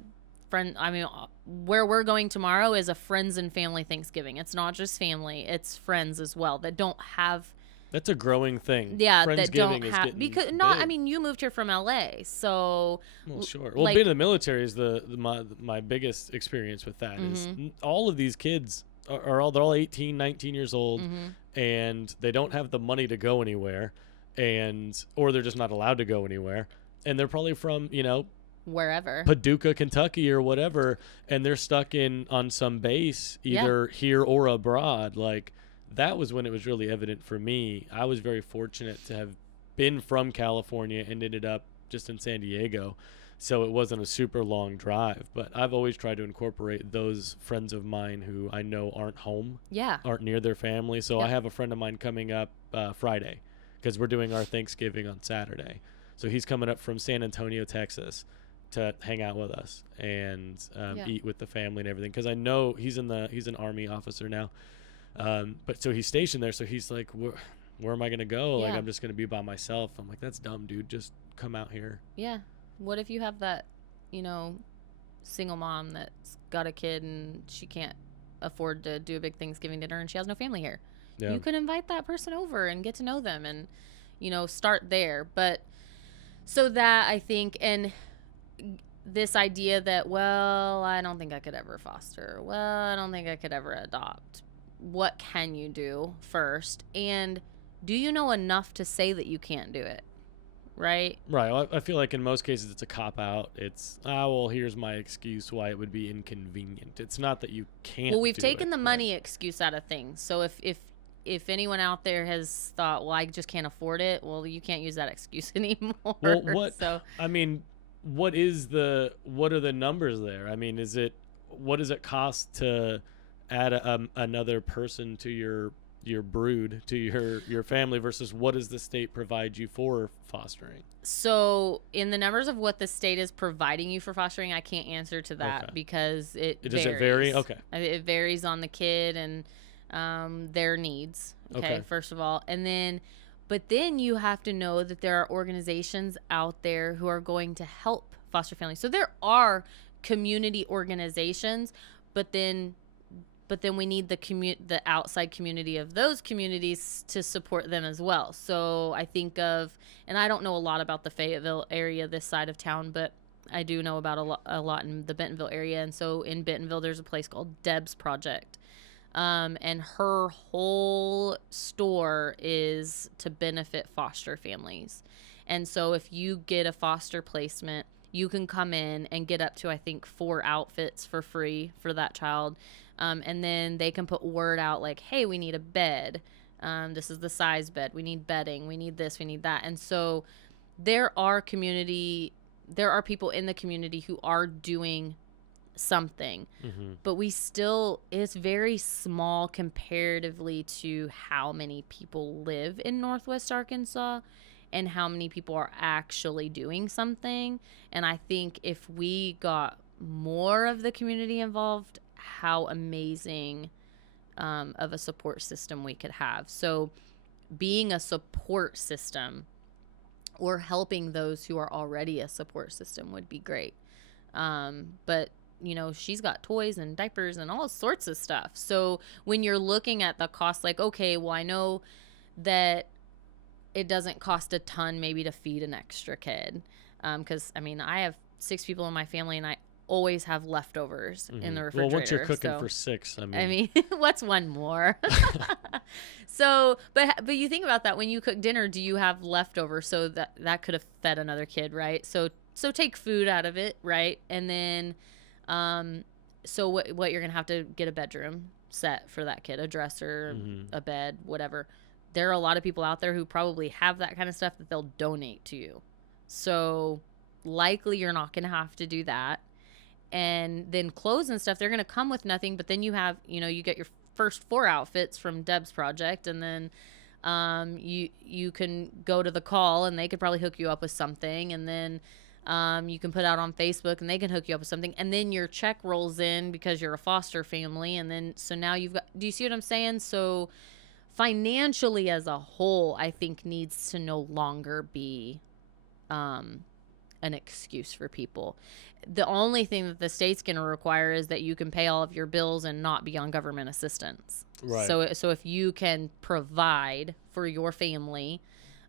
friend. I mean, where we're going tomorrow is a friends and family Thanksgiving. It's not just family, it's friends as well that don't have. That's a growing thing. Yeah, that don't have, because not. I mean, you moved here from LA, so. Well, sure. Well, being in the military is my biggest experience with that. Is all of these kids they're all 18, 19 years old, and they don't have the money to go anywhere, or they're just not allowed to go anywhere, and they're probably from wherever, Paducah, Kentucky, or whatever, and they're stuck on some base either here or abroad. Like, that was when it was really evident for me. I was very fortunate to have been from California and ended up just in San Diego, so it wasn't a super long drive. But I've always tried to incorporate those friends of mine who I know aren't home, aren't near their family. So I have a friend of mine coming up Friday, because we're doing our Thanksgiving on Saturday. So he's coming up from San Antonio, Texas, to hang out with us and eat with the family and everything. Because I know he's an Army officer now. But so he's stationed there, so he's like, where am I going to go? Like, I'm just going to be by myself. I'm like, that's dumb, dude. Just come out here. Yeah. What if you have that, single mom that's got a kid and she can't afford to do a big Thanksgiving dinner and she has no family here? Yeah. You could invite that person over and get to know them and, start there. But so that, I think, and this idea that, well, I don't think I could ever foster. Well, I don't think I could ever adopt. What can you do first? And do you know enough to say that you can't do it? Right? Right. I feel like in most cases it's a cop-out. It's, well, here's my excuse why it would be inconvenient. It's not that you can't. Well, we've taken the money excuse out of things. So if anyone out there has thought, well, I just can't afford it, well, you can't use that excuse anymore. Well, I mean, what are the numbers there? I mean, what does it cost to add another person to your brood, to your family, versus what does the state provide you for fostering? So in the numbers of what the state is providing you for fostering, I can't answer to that because it varies. Does it vary? Okay. It varies on the kid and their needs. Okay, first of all. But then you have to know that there are organizations out there who are going to help foster families. So there are community organizations, but then but then we need the outside community of those communities to support them as well. So I think of, and I don't know a lot about the Fayetteville area this side of town, but I do know about a lot in the Bentonville area. And so in Bentonville, there's a place called Deb's Project. And her whole store is to benefit foster families. And so if you get a foster placement, you can come in and get up to, I think, 4 outfits for free for that child. And then they can put word out like, hey, we need a bed. This is the size bed. We need bedding. We need this. We need that. And so there are people in the community who are doing something, but it's very small comparatively to how many people live in Northwest Arkansas and how many people are actually doing something. And I think if we got more of the community involved, how amazing of a support system we could have. So being a support system or helping those who are already a support system would be great. But she's got toys and diapers and all sorts of stuff. So when you're looking at the cost, like, okay, well, I know that it doesn't cost a ton maybe to feed an extra kid. Because, I have 6 people in my family, and I always have leftovers in the refrigerator. Well, once you're cooking for 6, what's one more? So, but you think about that when you cook dinner, do you have leftovers? So that could have fed another kid, right? So take food out of it, right? And then, so what you're gonna have to get a bedroom set for that kid, a dresser, a bed, whatever. There are a lot of people out there who probably have that kind of stuff that they'll donate to you. So likely you're not gonna have to do that. And then clothes and stuff, they're going to come with nothing. But then you have, you get your first 4 outfits from Deb's Project. And then you can go to the call and they could probably hook you up with something. And then you can put out on Facebook and they can hook you up with something. And then your check rolls in because you're a foster family. And then, so now you've got, do you see what I'm saying? So financially as a whole, I think needs to no longer be an excuse for people. The only thing that the state's going to require is that you can pay all of your bills and not be on government assistance. Right. So if you can provide for your family,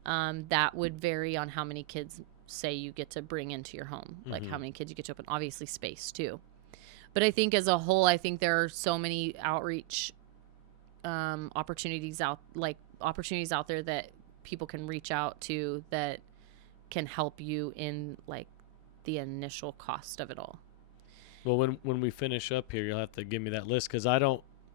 that would vary on how many kids, say, you get to bring into your home, like how many kids you get to open, obviously space too. But I think as a whole, I think there are so many outreach opportunities out there that people can reach out to that can help you in like the initial cost of it all. Well, when we finish up here, you'll have to give me that list, because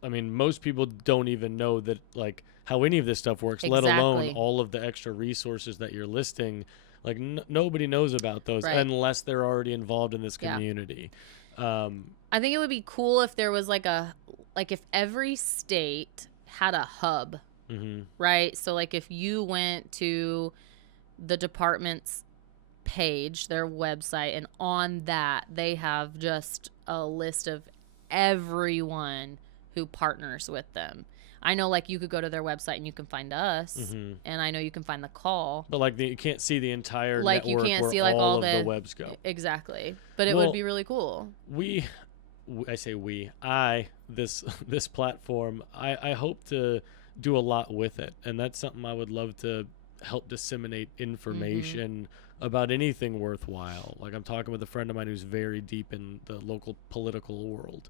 most people don't even know that, like, how any of this stuff works, Exactly. let alone all of the extra resources that you're listing. Like, nobody knows about those unless they're already involved in this community. I think it would be cool if there was if every state had a hub, right? So like if you went to the department's page, their website, and on that they have just a list of everyone who partners with them. I know, like, you could go to their website and you can find us, and I know you can find the call. But you can't see the entire like network, you can't where see like all of the webs go. Exactly, but it would be really cool. This platform, I hope to do a lot with it, and that's something I would love to help disseminate information about anything worthwhile. Like, I'm talking with a friend of mine who's very deep in the local political world.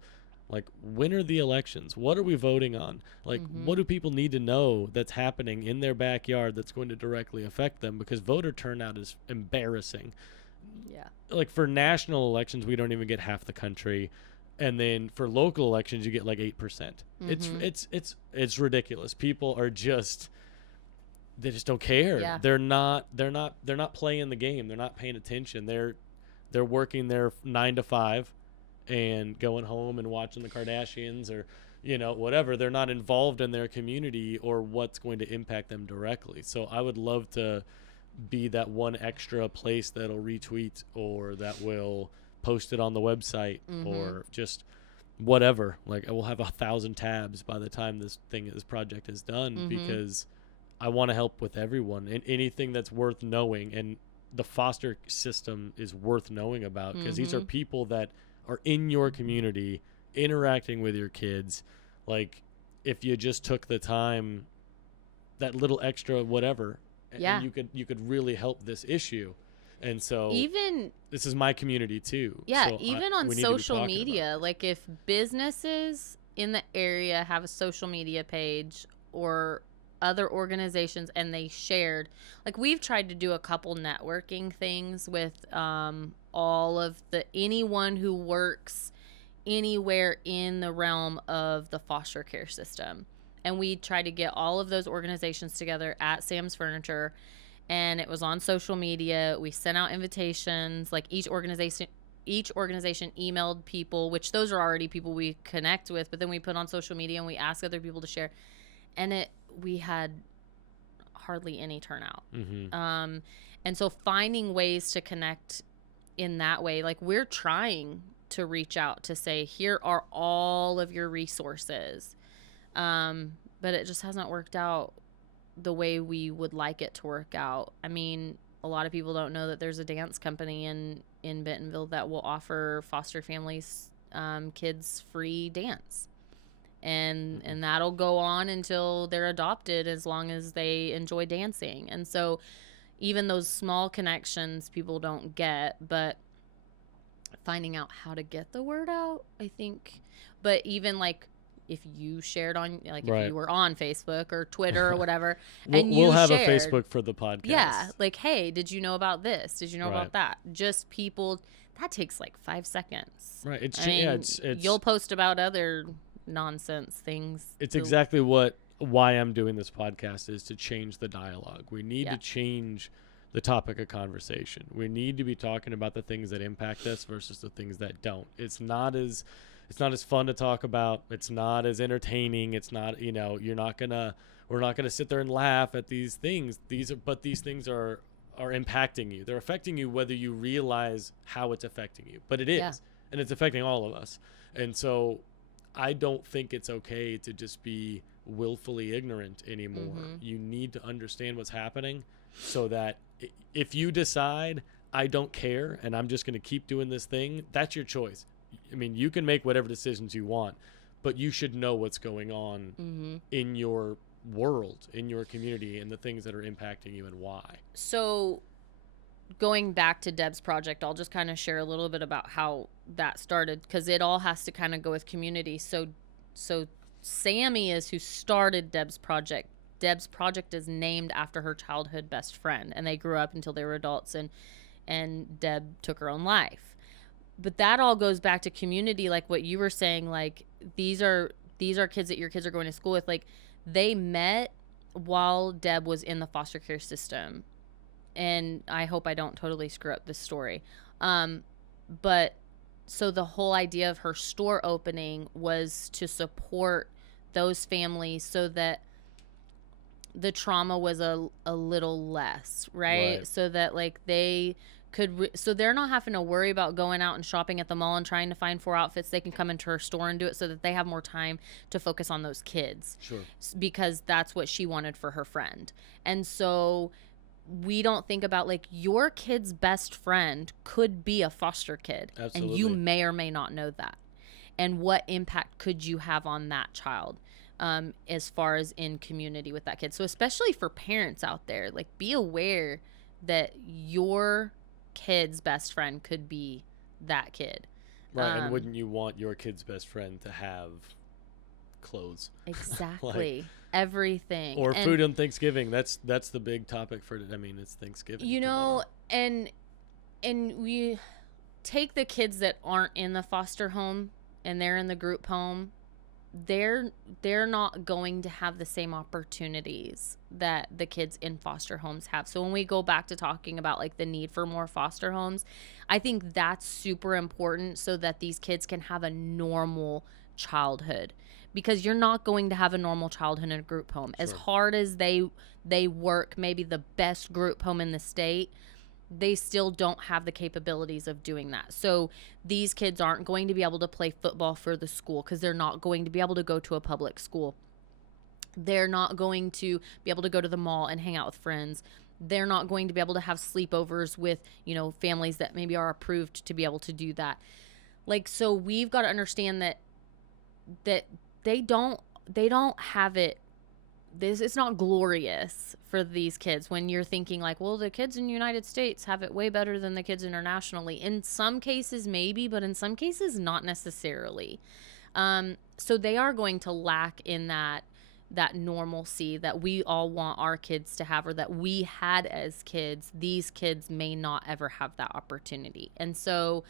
Like, when are the elections? What are we voting on? Like, what do people need to know that's happening in their backyard that's going to directly affect them? Because voter turnout is embarrassing. Yeah. Like, for national elections, we don't even get half the country. And then for local elections, you get like 8%. It's ridiculous. People are they just don't care. Yeah. They're not playing the game. They're not paying attention. They're working their 9 to 5 and going home and watching the Kardashians or whatever. They're not involved in their community or what's going to impact them directly. So I would love to be that one extra place that'll retweet or that will post it on the website or just whatever. Like, I will have 1,000 tabs by the time this project is done, because I want to help with everyone and anything that's worth knowing. And the foster system is worth knowing about, because these are people that are in your community, interacting with your kids, Like, if you just took the time, that little extra whatever, Yeah. and you could really help this issue. And so Even this is my community too. yeah, So even on we need to be social talking about media, this. like if businesses in the area have a social media page or other organizations and they shared, like we've tried to do a couple networking things with all of anyone who works anywhere in the realm of the foster care system. And we tried to get all of those organizations together at Sam's Furniture, and it was on social media. We sent out invitations. Like each organization emailed people, which those are already people we connect with, but then we put on social media and we asked other people to share. And we had hardly any turnout. And so finding ways to connect in that way, like we're trying to reach out to say, here are all of your resources. But it just hasn't worked out the way we would like it to work out. I mean, a lot of people don't know that there's a dance company in Bentonville that will offer foster families kids free dance. And that'll go on until they're adopted, as long as they enjoy dancing. And so even those small connections people don't get, but finding out how to get the word out, I think. But even like if you shared on, like if you were on Facebook or Twitter or whatever, and we'll have shared, a Facebook for the podcast. Yeah, like, hey, did you know about this? Did you know about that? Just people, that takes like 5 seconds. Right. It's you'll post about other nonsense things. It's exactly why I'm doing this podcast, is to change the dialogue. We need to change the topic of conversation. We need to be talking about the things that impact us versus the things that don't. It's not as fun to talk about. It's not as entertaining. It's not, we're not gonna sit there and laugh at these things. These things are impacting you. They're affecting you whether you realize how it's affecting you. But it is, and it's affecting all of us. And so I don't think it's okay to just be willfully ignorant anymore. You need to understand what's happening, so that if you decide, I don't care and I'm just going to keep doing this thing, that's your choice. I mean, you can make whatever decisions you want, but you should know what's going on in your world, in your community, and the things that are impacting you and why. So going back to Deb's project, I'll just kind of share a little bit about how that started, because it all has to kind of go with community. So Sammy is who started Deb's project. Deb's project is named after her childhood best friend, and they grew up until they were adults, and Deb took her own life. But that all goes back to community, like what you were saying. Like these are kids that your kids are going to school with. Like they met while Deb was in the foster care system, and I hope I don't totally screw up this story. But so the whole idea of her store opening was to support those families so that the trauma was a little less, right? So that like they could so they're not having to worry about going out and shopping at the mall and trying to find 4 outfits. They can come into her store and do it, so that they have more time to focus on those kids. Sure. Because that's what she wanted for her friend. And so we don't think about, like, your kid's best friend could be a foster kid. Absolutely. And you may or may not know that. And what impact could you have on that child? As far as in community with that kid. So especially for parents out there, like, be aware that your kid's best friend could be that kid. Right. And wouldn't you want your kid's best friend to have close? Exactly. Like, everything. Or food on Thanksgiving. That's the big topic for, I mean, it's Thanksgiving. You know, and we take the kids that aren't in the foster home and they're in the group home. They're not going to have the same opportunities that the kids in foster homes have. So when we go back to talking about like the need for more foster homes, I think that's super important, so that these kids can have a normal childhood, because you're not going to have a normal childhood in a group home. Sure. As hard as they work maybe the best group home in the state, they still don't have the capabilities of doing that. So these kids aren't going to be able to play football for the school, because they're not going to be able to go to a public school. They're not going to be able to go to the mall and hang out with friends. They're not going to be able to have sleepovers with, families that maybe are approved to be able to do that. Like, so we've got to understand that they don't have it. It's not glorious for these kids when you're thinking like, well, the kids in the United States have it way better than the kids internationally. In some cases maybe, but in some cases not necessarily. So they are going to lack in that normalcy that we all want our kids to have, or that we had as kids. These kids may not ever have that opportunity. And so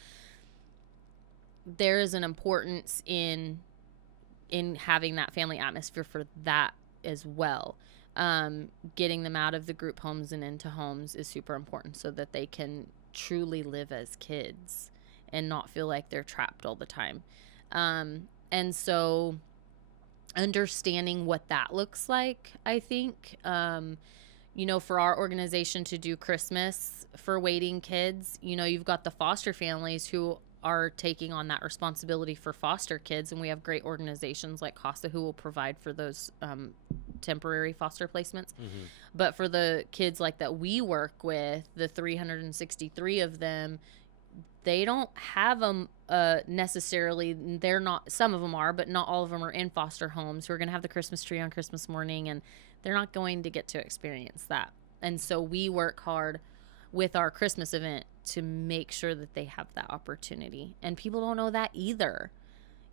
there is an importance in having that family atmosphere for that as well. Getting them out of the group homes and into homes is super important so that they can truly live as kids and not feel like they're trapped all the time. And so understanding what that looks like, I think, for our organization to do Christmas for waiting kids, you've got the foster families who are taking on that responsibility for foster kids. And we have great organizations like CASA who will provide for those temporary foster placements. Mm-hmm. But for the kids like that we work with, the 363 of them, they don't have them necessarily. They're not, some of them are, but not all of them are in foster homes who are going to have the Christmas tree on Christmas morning, and they're not going to get to experience that. And so we work hard with our Christmas event to make sure that they have that opportunity. And people don't know that either.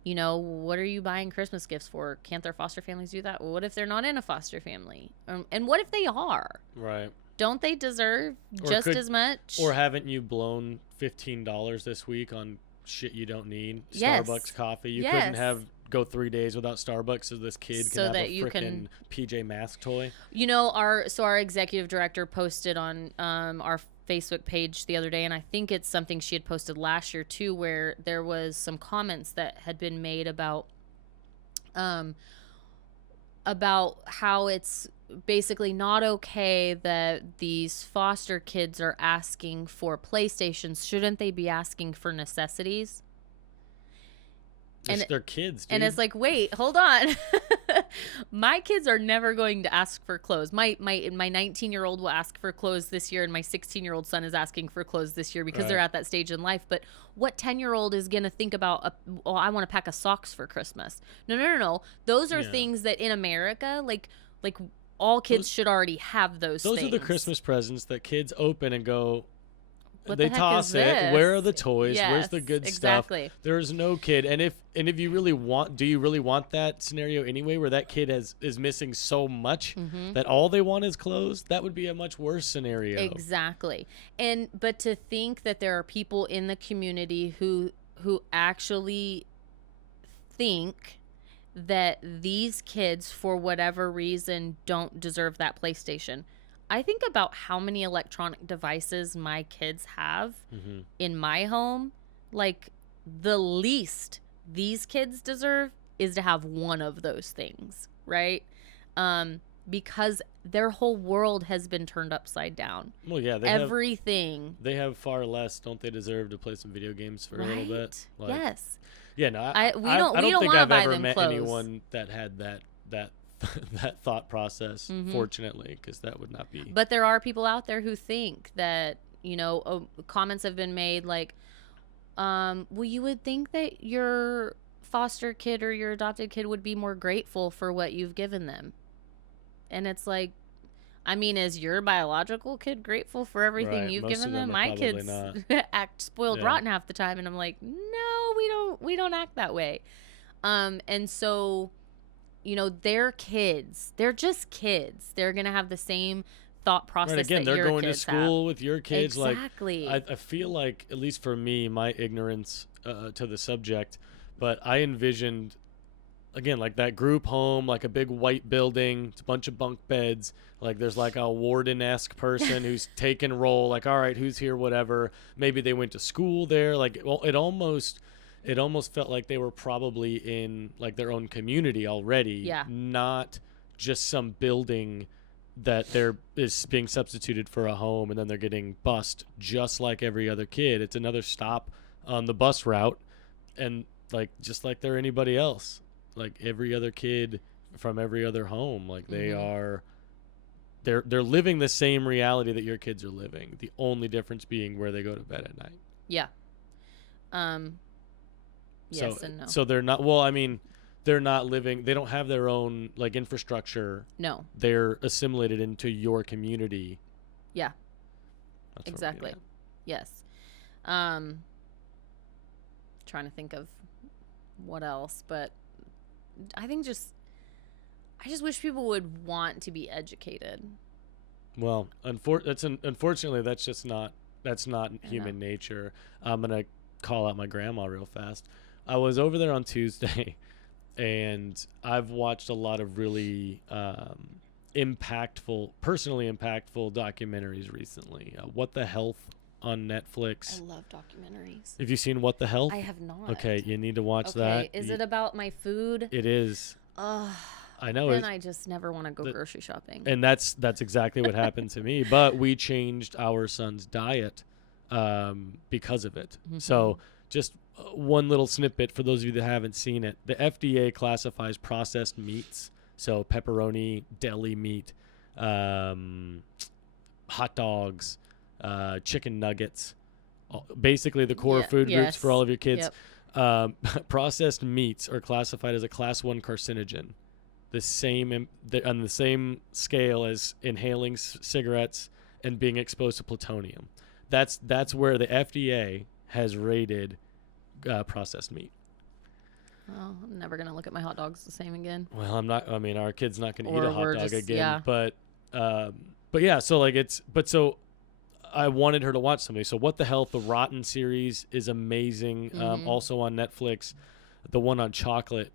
What are you buying Christmas gifts for? Can't their foster families do that? Well, what if they're not in a foster family? And what if they are? Right. Don't they deserve just as much? Or haven't you blown $15 this week on shit you don't need? Yes. Starbucks coffee. You couldn't go 3 days without Starbucks so this kid can have a freaking PJ Masks toy. Our executive director posted on our Facebook page the other day, and I think it's something she had posted last year too, where there was some comments that had been made about how it's basically not okay that these foster kids are asking for PlayStations. Shouldn't they be asking for necessities? They're kids, dude. And it's like, wait, hold on. My kids are never going to ask for clothes. My 19-year-old will ask for clothes this year, and my 16-year-old son is asking for clothes this year because they're at that stage in life. But what 10-year-old is going to think about, I want a pack of socks for Christmas? No. Those are things that in America, like all kids should already have those things. Those are the Christmas presents that kids open and go, what they the heck toss is it. this? Where are the toys? Yes, Where's the good exactly. stuff? There's no kid. And if you really want, do you really want that scenario anyway, where that kid is missing so much that all they want is clothes? That would be a much worse scenario. Exactly. But to think that there are people in the community who actually think that these kids, for whatever reason, don't deserve that PlayStation. I think about how many electronic devices my kids have in my home. Like, the least these kids deserve is to have one of those things, right? Because their whole world has been turned upside down. Well, yeah. Everything. They have far less. Don't they deserve to play some video games for a little bit? Like, yes. Yeah, no. We don't think I've ever met clothes. anyone that had that that thought process, fortunately, because that would not be. But there are people out there who think that, comments have been made like, well, you would think that your foster kid or your adopted kid would be more grateful for what you've given them. And it's like, I mean, is your biological kid grateful for everything you've given them? My kids act spoiled rotten half the time, and I'm like, no, we don't act that way. And so, they're kids. They're just kids. They're gonna have the same thought process. Right, again, that they're going to school have. with your kids. Exactly. Like, I feel like, at least for me, my ignorance to the subject, but I envisioned, again, like that group home, like a big white building, it's a bunch of bunk beds. Like, there's like a warden-esque person who's taking roll. Like, all right, who's here? Whatever. Maybe they went to school there. Like, well, it almost felt like they were probably in like their own community already, not just some building that is being substituted for a home and then they're getting bused just like every other kid. It's another stop on the bus route, and like just like they're anybody else, like every other kid from every other home. Like they're living the same reality that your kids are living. The only difference being where they go to bed at night. Yeah. Yes and no. So they're not, well, I mean, they're not living, they don't have their own like infrastructure. No. They're assimilated into your community. Yeah. That's Exactly. Yes. Trying to think of what else, but I just wish people would want to be educated. Well, unfortunately, that's not human nature. I'm going to call out my grandma real fast. I was over there on Tuesday, and I've watched a lot of really personally impactful documentaries recently. What the Health on Netflix. I love documentaries. Have you seen What the Health? I have not. Okay, you need to watch that. Is it about my food? It is. I know. Then I just never want to go grocery shopping. And that's exactly what happened to me. But we changed our son's diet because of it. Mm-hmm. So just one little snippet for those of you that haven't seen it. The FDA classifies processed meats, so pepperoni, deli meat, hot dogs, chicken nuggets, basically the core food groups for all of your kids. Yep. Processed meats are classified as a class 1 carcinogen. On the same scale as inhaling cigarettes and being exposed to plutonium. That's where the FDA has rated processed meat. Well, I'm never gonna look at my hot dogs the same again. Well, I'm not. I mean, our kid's not gonna eat a hot dog again. Yeah. But yeah. So I wanted her to watch something. So What the Health, the Rotten series is amazing. Mm-hmm. Also on Netflix, the one on chocolate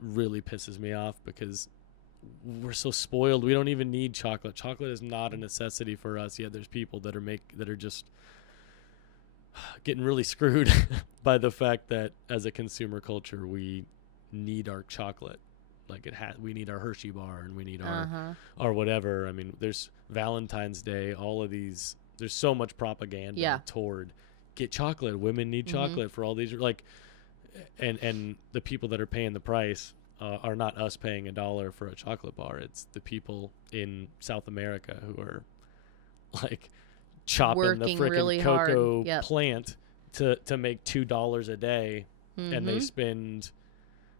really pisses me off because we're so spoiled. We don't even need chocolate. Chocolate is not a necessity for us. Yet there's people that are just getting really screwed by the fact that as a consumer culture we need our chocolate. We need our Hershey bar and we need our whatever. I mean, there's Valentine's Day, all of these. There's so much propaganda toward get chocolate. Women need chocolate for all these and the people that are paying the price are not us paying $1 for a chocolate bar. It's the people in South America who are chopping working the freaking really cocoa plant to make $2 a day, and they spend.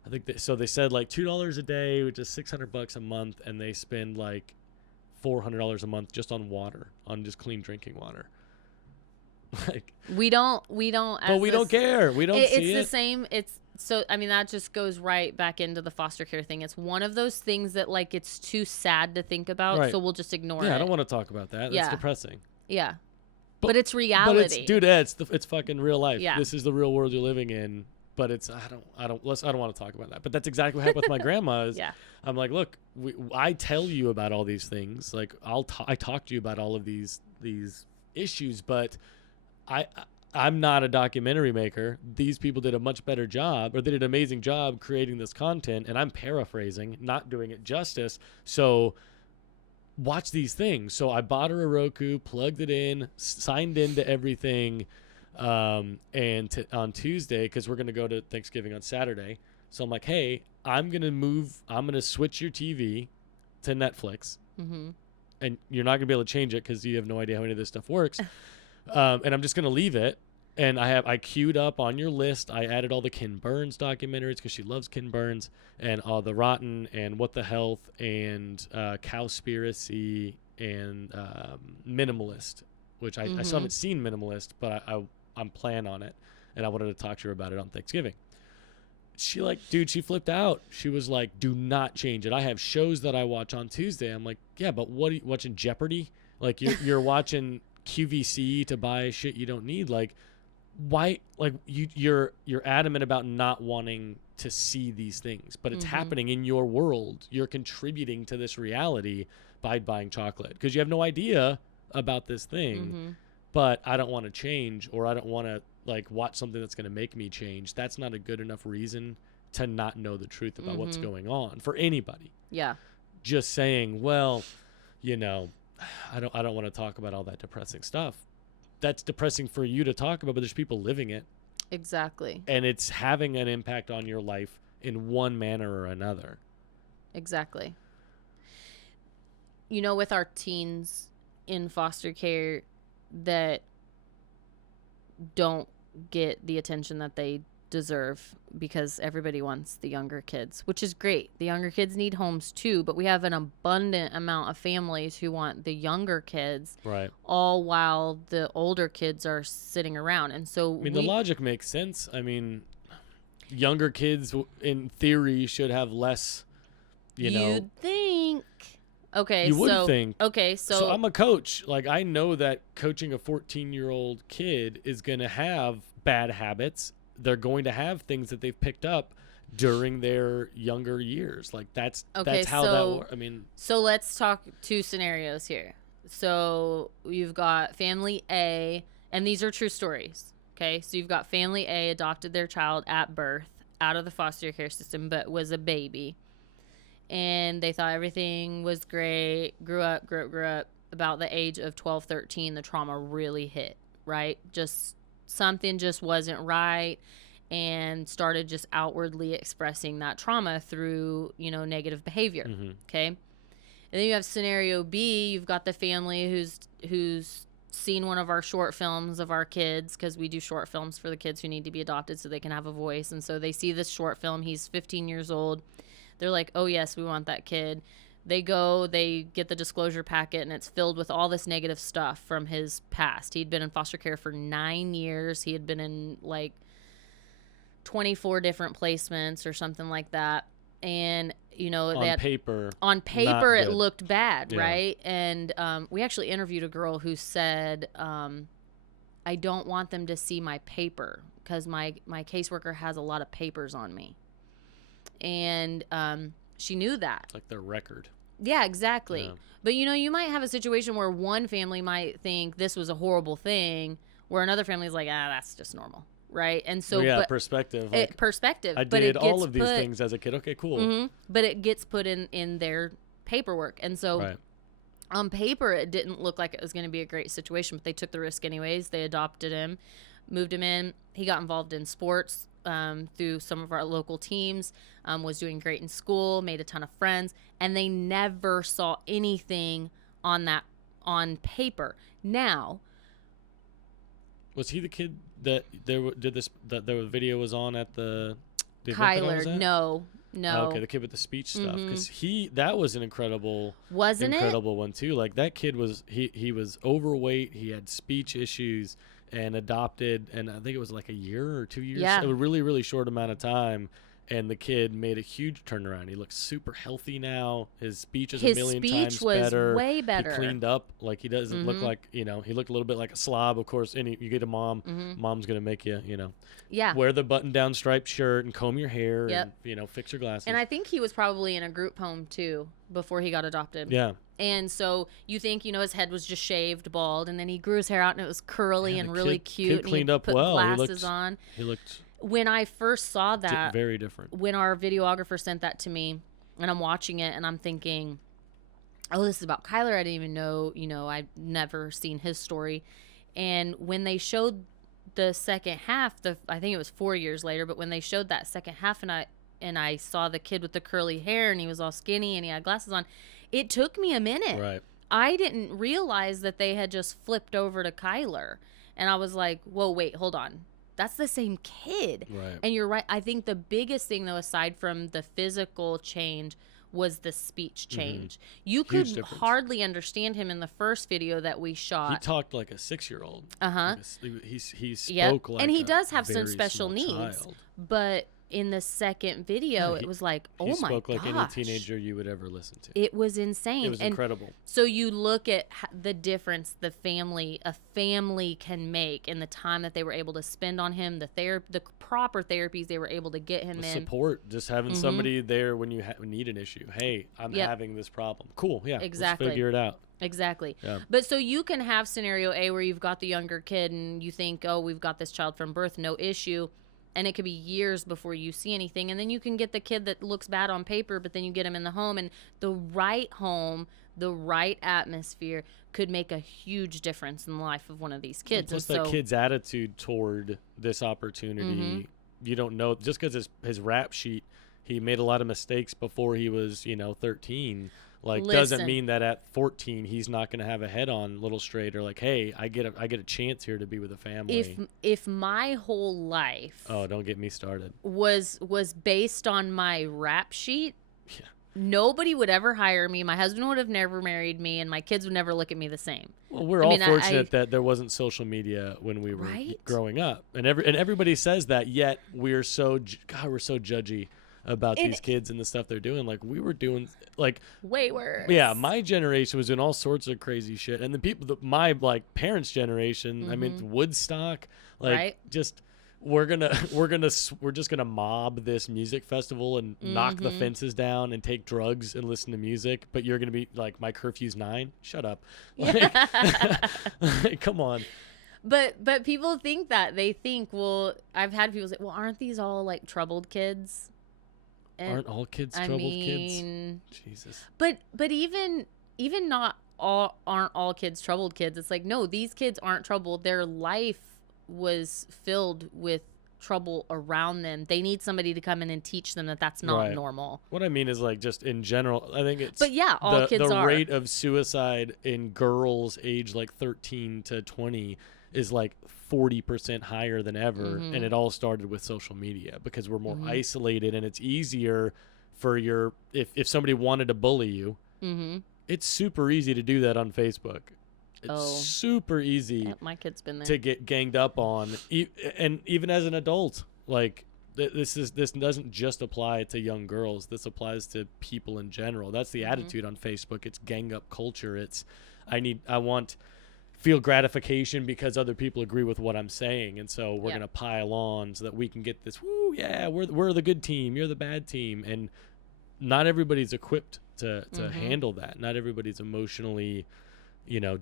I think so. They said $2 a day, which is $600 a month, and they spend $400 a month just on water, on just clean drinking water. We don't. But we don't care. We don't see it. It's the same. I mean, that just goes right back into the foster care thing. It's one of those things that it's too sad to think about, so we'll just ignore it. Yeah, I don't want to talk about that. That's depressing. Yeah, but it's reality. It's fucking real life. Yeah. This is the real world you're living in. But I don't want to talk about that. But that's exactly what happened with my grandma. I'm like, look, I tell you about all these things. I talk to you about all of these issues, but I'm not a documentary maker. These people did a much better job, or they did an amazing job creating this content, and I'm paraphrasing, not doing it justice. So watch these things. So I bought her a Roku, plugged it in, signed into everything. And on Tuesday, because we're going to go to Thanksgiving on Saturday. So I'm like, hey, I'm going to switch your TV to Netflix. Mm-hmm. And you're not going to be able to change it because you have no idea how any of this stuff works. And I'm just going to leave it. And I queued up on your list. I added all the Ken Burns documentaries because she loves Ken Burns, and all the Rotten and What the Health and Cowspiracy and Minimalist, which I still haven't seen Minimalist, but I'm planning on it, and I wanted to talk to her about it on Thanksgiving. She she flipped out. She was like, do not change it. I have shows that I watch on Tuesday. I'm like, yeah, but what are you watching? Jeopardy? You're watching QVC to buy shit you don't need. Why? You're adamant about not wanting to see these things, but it's happening in your world. You're contributing to this reality by buying chocolate because you have no idea about this thing. But I don't want to change, or I don't want to watch something that's going to make me change. That's not a good enough reason to not know the truth about what's going on for anybody. Yeah. Just saying, well, I don't want to talk about all that depressing stuff. That's depressing for you to talk about, but there's people living it. Exactly. And it's having an impact on your life in one manner or another. Exactly. With our teens in foster care that don't get the attention that they deserve, because everybody wants the younger kids, which is great. The younger kids need homes too, but we have an abundant amount of families who want the younger kids, Right. all while the older kids are sitting around. And so I mean, the logic makes sense. I mean, younger kids, in theory, should have less, you'd think. Okay, you would think. Okay, So I'm a coach. Like, I know that coaching a 14-year-old kid is going to have bad habits. They're going to have things that they've picked up during their younger years. Like, that's how that works. I mean, so let's talk 2 scenarios here. So you've got family A, and these are true stories. Okay, so you've got family A adopted their child at birth out of the foster care system, but was a baby. And they thought everything was great, grew up. About the age of 12, 13, the trauma really hit, right? Just something just wasn't right, and started just outwardly expressing that trauma through, negative behavior. Okay. And then you have scenario B, you've got the family who's seen one of our short films of our kids, because we do short films for the kids who need to be adopted so they can have a voice. And so they see this short film. He's 15 years old. They're like, oh, yes, we want that kid. They get the disclosure packet, and it's filled with all this negative stuff from his past. He'd been in foster care for 9 years. He had been in like 24 different placements or something like that. And, on paper, it looked bad, right? And we actually interviewed a girl who said, I don't want them to see my paper, because my caseworker has a lot of papers on me. And she knew that. Like their record. Yeah, exactly. Yeah. But, you might have a situation where one family might think this was a horrible thing, where another family is like, that's just normal, right? And so, perspective. Perspective. I did all of these things as a kid. Okay, cool. Mm-hmm, but it gets put in their paperwork. And so on paper, it didn't look like it was going to be a great situation, but they took the risk anyways. They adopted him, moved him in. He got involved in sports through some of our local teams, was doing great in school, made a ton of friends, and they never saw anything on paper. Now, was he the kid that that the video was on at the Kyler? No. Oh, okay, the kid with the speech stuff, because that was an incredible one too. Like, that kid was he was overweight, he had speech issues, and adopted, and I think it was like a year or 2 years, a really, really short amount of time, and the kid made a huge turnaround. He looks super healthy now. His speech is a million times better. His speech was way better. He cleaned up. Like, he doesn't look like, he looked a little bit like a slob, of course. And you get a mom, mom's going to make you, wear the button-down striped shirt and comb your hair and, fix your glasses. And I think he was probably in a group home, too, before he got adopted. Yeah. And so you think, his head was just shaved bald, and then he grew his hair out, and it was curly and really cute. Kid cleaned up put well. Glasses on. He looked... When I first saw that, very different. When our videographer sent that to me, and I'm watching it, and I'm thinking, oh, this is about Kyler. I didn't even know, I'd never seen his story. And when they showed the second half, I think it was 4 years later, but when they showed that second half, and I saw the kid with the curly hair, and he was all skinny, and he had glasses on, it took me a minute. Right. I didn't realize that they had just flipped over to Kyler. And I was like, whoa, wait, hold on. That's the same kid. Right. And you're right. I think the biggest thing, though, aside from the physical change, was the speech change. You could hardly understand him in the first video that we shot. He talked like a 6-year-old. Uh-huh. He spoke like and he does have some special needs. Child. But in the second video, it was like, oh my gosh. He spoke like any teenager you would ever listen to. It was insane. It was incredible. So you look at the difference a family can make in the time that they were able to spend on him, the proper therapies they were able to get him in. Support, just having somebody there when you need an issue. Hey, I'm having this problem. Cool, yeah. Exactly. Let's figure it out. Exactly. Yeah. But so you can have scenario A where you've got the younger kid and you think, oh, we've got this child from birth, no issue. And it could be years before you see anything. And then you can get the kid that looks bad on paper, but then you get him in the home. And the right home, the right atmosphere could make a huge difference in the life of one of these kids. Plus, that kid's attitude toward this opportunity, you don't know. Just because his rap sheet, he made a lot of mistakes before he was, 13. Like, doesn't mean that at 14 he's not going to have a head on little straight, or like, hey, I get a chance here to be with a family. If my whole life, oh, don't get me started, was based on my rap sheet, yeah, nobody would ever hire me. My husband would have never married me, and my kids would never look at me the same. Well, we're all fortunate that there wasn't social media when we were growing up, and everybody says that. Yet we're so judgy about these kids and the stuff they're doing. Like, we were doing like way worse. Yeah, my generation was doing all sorts of crazy shit, and the people, my like parents' generation, I mean, Woodstock, like just. We're just gonna mob this music festival and knock the fences down and take drugs and listen to music. But you're gonna be like, my curfew's 9. Shut up. Like, like, come on. But people think that. They think, well, I've had people say, well, aren't these all like troubled kids? And aren't all kids troubled kids? Jesus. But even not all aren't all kids troubled kids. It's like, no, these kids aren't troubled. Their life was filled with trouble around them. They need somebody to come in and teach them that that's not normal. What I mean is, like, just in general, I think it's, but yeah, all kids the are. rate of suicide in girls age like 13 to 20 is like 40% higher than ever. And it all started with social media, because we're more isolated, and it's easier for if somebody wanted to bully you, it's super easy to do that on Facebook. It's super easy. Yeah, my kid's been there to get ganged up on, and even as an adult, like this doesn't just apply to young girls. This applies to people in general. That's the attitude on Facebook. It's gang up culture. It's I want feel gratification because other people agree with what I'm saying, and so we're gonna pile on so that we can get this. Woo, yeah, we're the good team. You're the bad team, and not everybody's equipped to handle that. Not everybody's emotionally,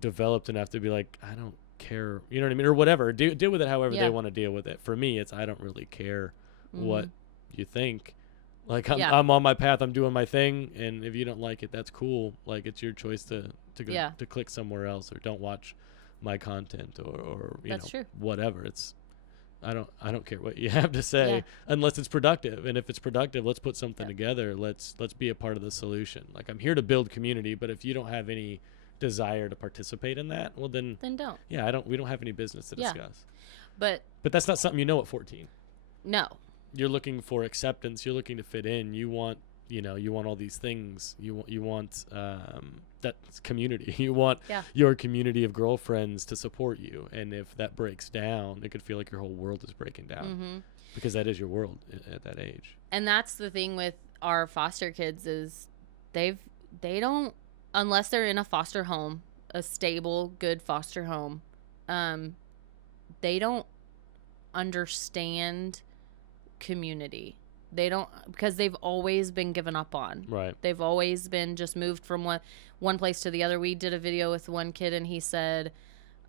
developed enough to be like, I don't care, you know what I mean, or whatever. Deal with it however they want to deal with it. For me, it's I don't really care what you think. Like, I'm on my path, I'm doing my thing, and if you don't like it, that's cool. Like, it's your choice to go to click somewhere else, or don't watch my content, or true. Whatever. It's I don't care what you have to say unless it's productive. And if it's productive, let's put something together. Let's be a part of the solution. Like, I'm here to build community, but if you don't have any desire to participate in that, well, then don't. Yeah, we don't have any business to discuss. But that's not something at 14. No. You're looking for acceptance, you're looking to fit in, you want all these things. You want that community. You want your community of girlfriends to support you, and if that breaks down, it could feel like your whole world is breaking down, because that is your world at that age. And that's the thing with our foster kids is they don't, unless they're in a foster home, a stable, good foster home, they don't understand community. They don't, because they've always been given up on. Right. They've always been just moved from one place to the other. We did a video with one kid, and he said,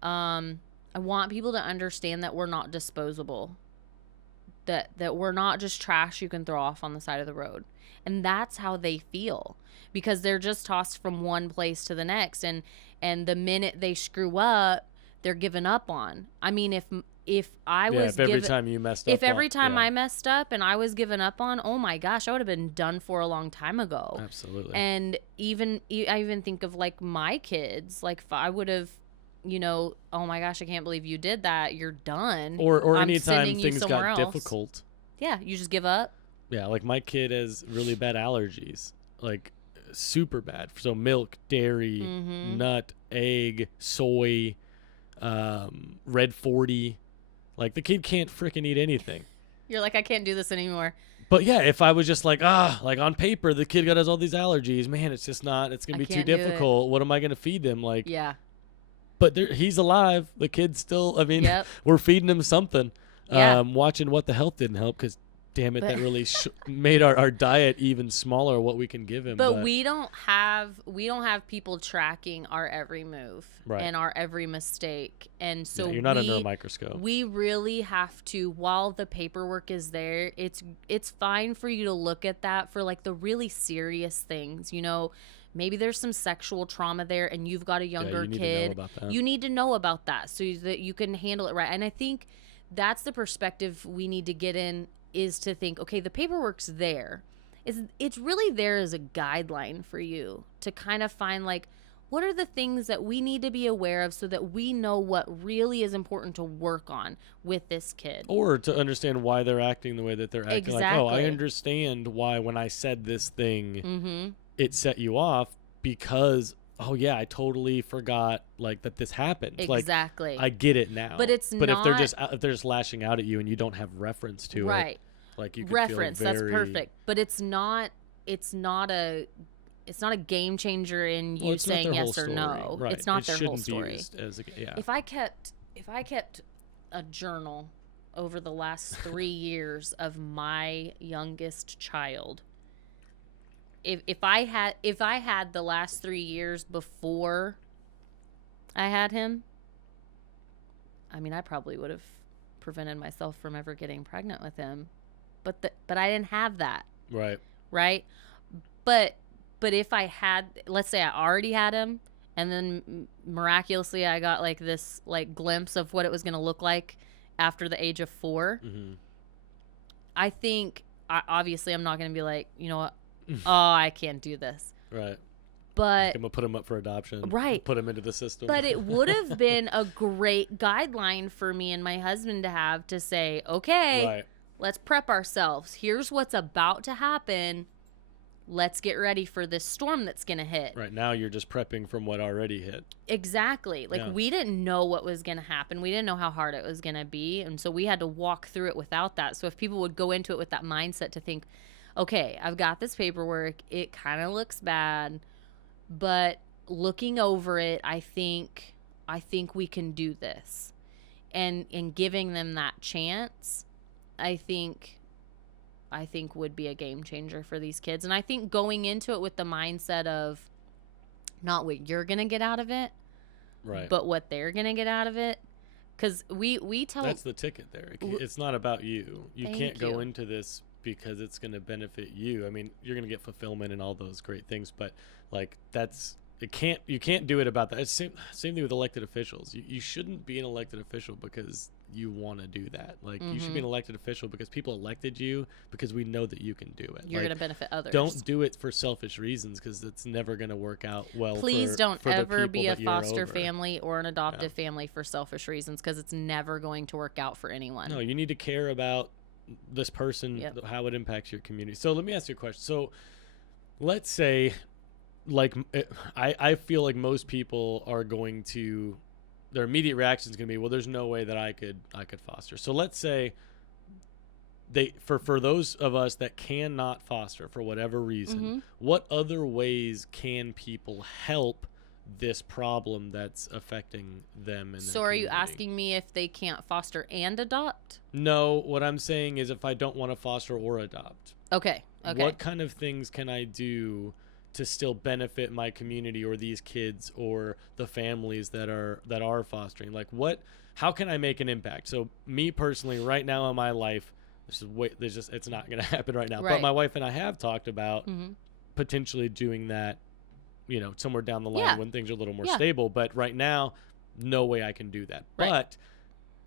I want people to understand that we're not disposable. That we're not just trash you can throw off on the side of the road. And that's how they feel, because they're just tossed from one place to the next, and the minute they screw up, they're given up on. I mean, if every time you messed up, I messed up and I was given up on, oh my gosh, I would have been done for a long time ago. Absolutely. And I even think of like my kids, like if I would have, oh my gosh, I can't believe you did that, you're done. Or anytime things got difficult. Yeah, you just give up. Yeah, like my kid has really bad allergies, like super bad. So milk, dairy, nut, egg, soy, red 40. Like, the kid can't freaking eat anything. You're like, I can't do this anymore. But yeah, if I was just like, like on paper, the kid has all these allergies, man, it's just not, it's going to be too difficult. What am I going to feed him? Like, yeah. But he's alive. The kid's still, I mean, we're feeding him something. Yeah. Watching What the Health didn't help, because damn it, that really made our diet even smaller, what we can give him. But we don't have people tracking our every move and our every mistake. And so you're not under a microscope. We really have to, while the paperwork is there, it's fine for you to look at that for like the really serious things. Maybe there's some sexual trauma there, and you've got a younger kid. You need to know about that so that you can handle it right. And I think that's the perspective we need to get in, is to think, okay, the paperwork's there. is it's really there as a guideline for you to kind of find like, what are the things that we need to be aware of so that we know what really is important to work on with this kid? Or to understand why they're acting the way that they're acting. Like, oh, I Exactly. understand why when I said this thing, Mm-hmm. it set you off because, oh, yeah, I totally forgot, like, that this happened. Exactly. Like, I get it now. But it's But not... if they're just lashing out at you and you don't have reference to it, Right. like, you could Reference, feel very... that's perfect. But it's not a game changer in you it's not saying their whole yes or story. no. Right. It's not it their whole shouldn't be story. used as a, yeah. If I kept a journal over the last 3 years of my youngest child, if I had the last 3 years before I had him, I mean, I probably would have prevented myself from ever getting pregnant with him. But I didn't have that. Right. Right? But if I had, let's say I already had him, and then miraculously I got like this like glimpse of what it was going to look like after the age of 4, Mm-hmm. I think, obviously I'm not going to be like, you know what, oh, I can't do this. Right. But I'm going to put him up for adoption. Right. Put him into the system. But it would have been a great guideline for me and my husband to have to say, okay, Right. let's prep ourselves. Here's what's about to happen. Let's get ready for this storm that's going to hit. Right. Now you're just prepping from what already hit. Exactly. Like, Yeah. we didn't know what was going to happen. We didn't know how hard it was going to be. And so we had to walk through it without that. So if people would go into it with that mindset to think, okay, I've got this paperwork. It kind of looks bad, but looking over it, I think we can do this. And giving them that chance, I think would be a game changer for these kids. And I think going into it with the mindset of not what you're going to get out of it, Right. but what they're going to get out of it. Because we tell... That's the ticket there. It's not about you. You Thank can't go you. into this because it's going to benefit you. I mean, you're going to get fulfillment and all those great things, but like you can't do it about that. It's same thing with elected officials. You shouldn't be an elected official because you want to do that. Like, you should be an elected official because people elected you because we know that you can do it. You're Like, going to benefit others. don't do it for selfish reasons because it's never going to work out well. Please for don't the ever people be a that you're foster over. family or an adoptive family for selfish reasons, because it's never going to work out for anyone. No, you need to care about this person, Yep. how it impacts your community. So let me ask you a question. So let's say, like, I feel like most people are going to, their immediate reaction is going to be, well, there's no way that I could foster. So let's say for those of us that cannot foster for whatever reason, what other ways can people help this problem that's affecting them? So are you asking me if they can't foster and adopt? No, what I'm saying is if I don't want to foster or adopt, Okay. what kind of things can I do to still benefit my community or these kids or the families that are fostering? Like, how can I make an impact? So me personally, right now in my life, it's not going to happen right now. Right. But my wife and I have talked about potentially doing that, somewhere down the line Yeah. when things are a little more Yeah. stable. But right now, no way I can do that. Right. But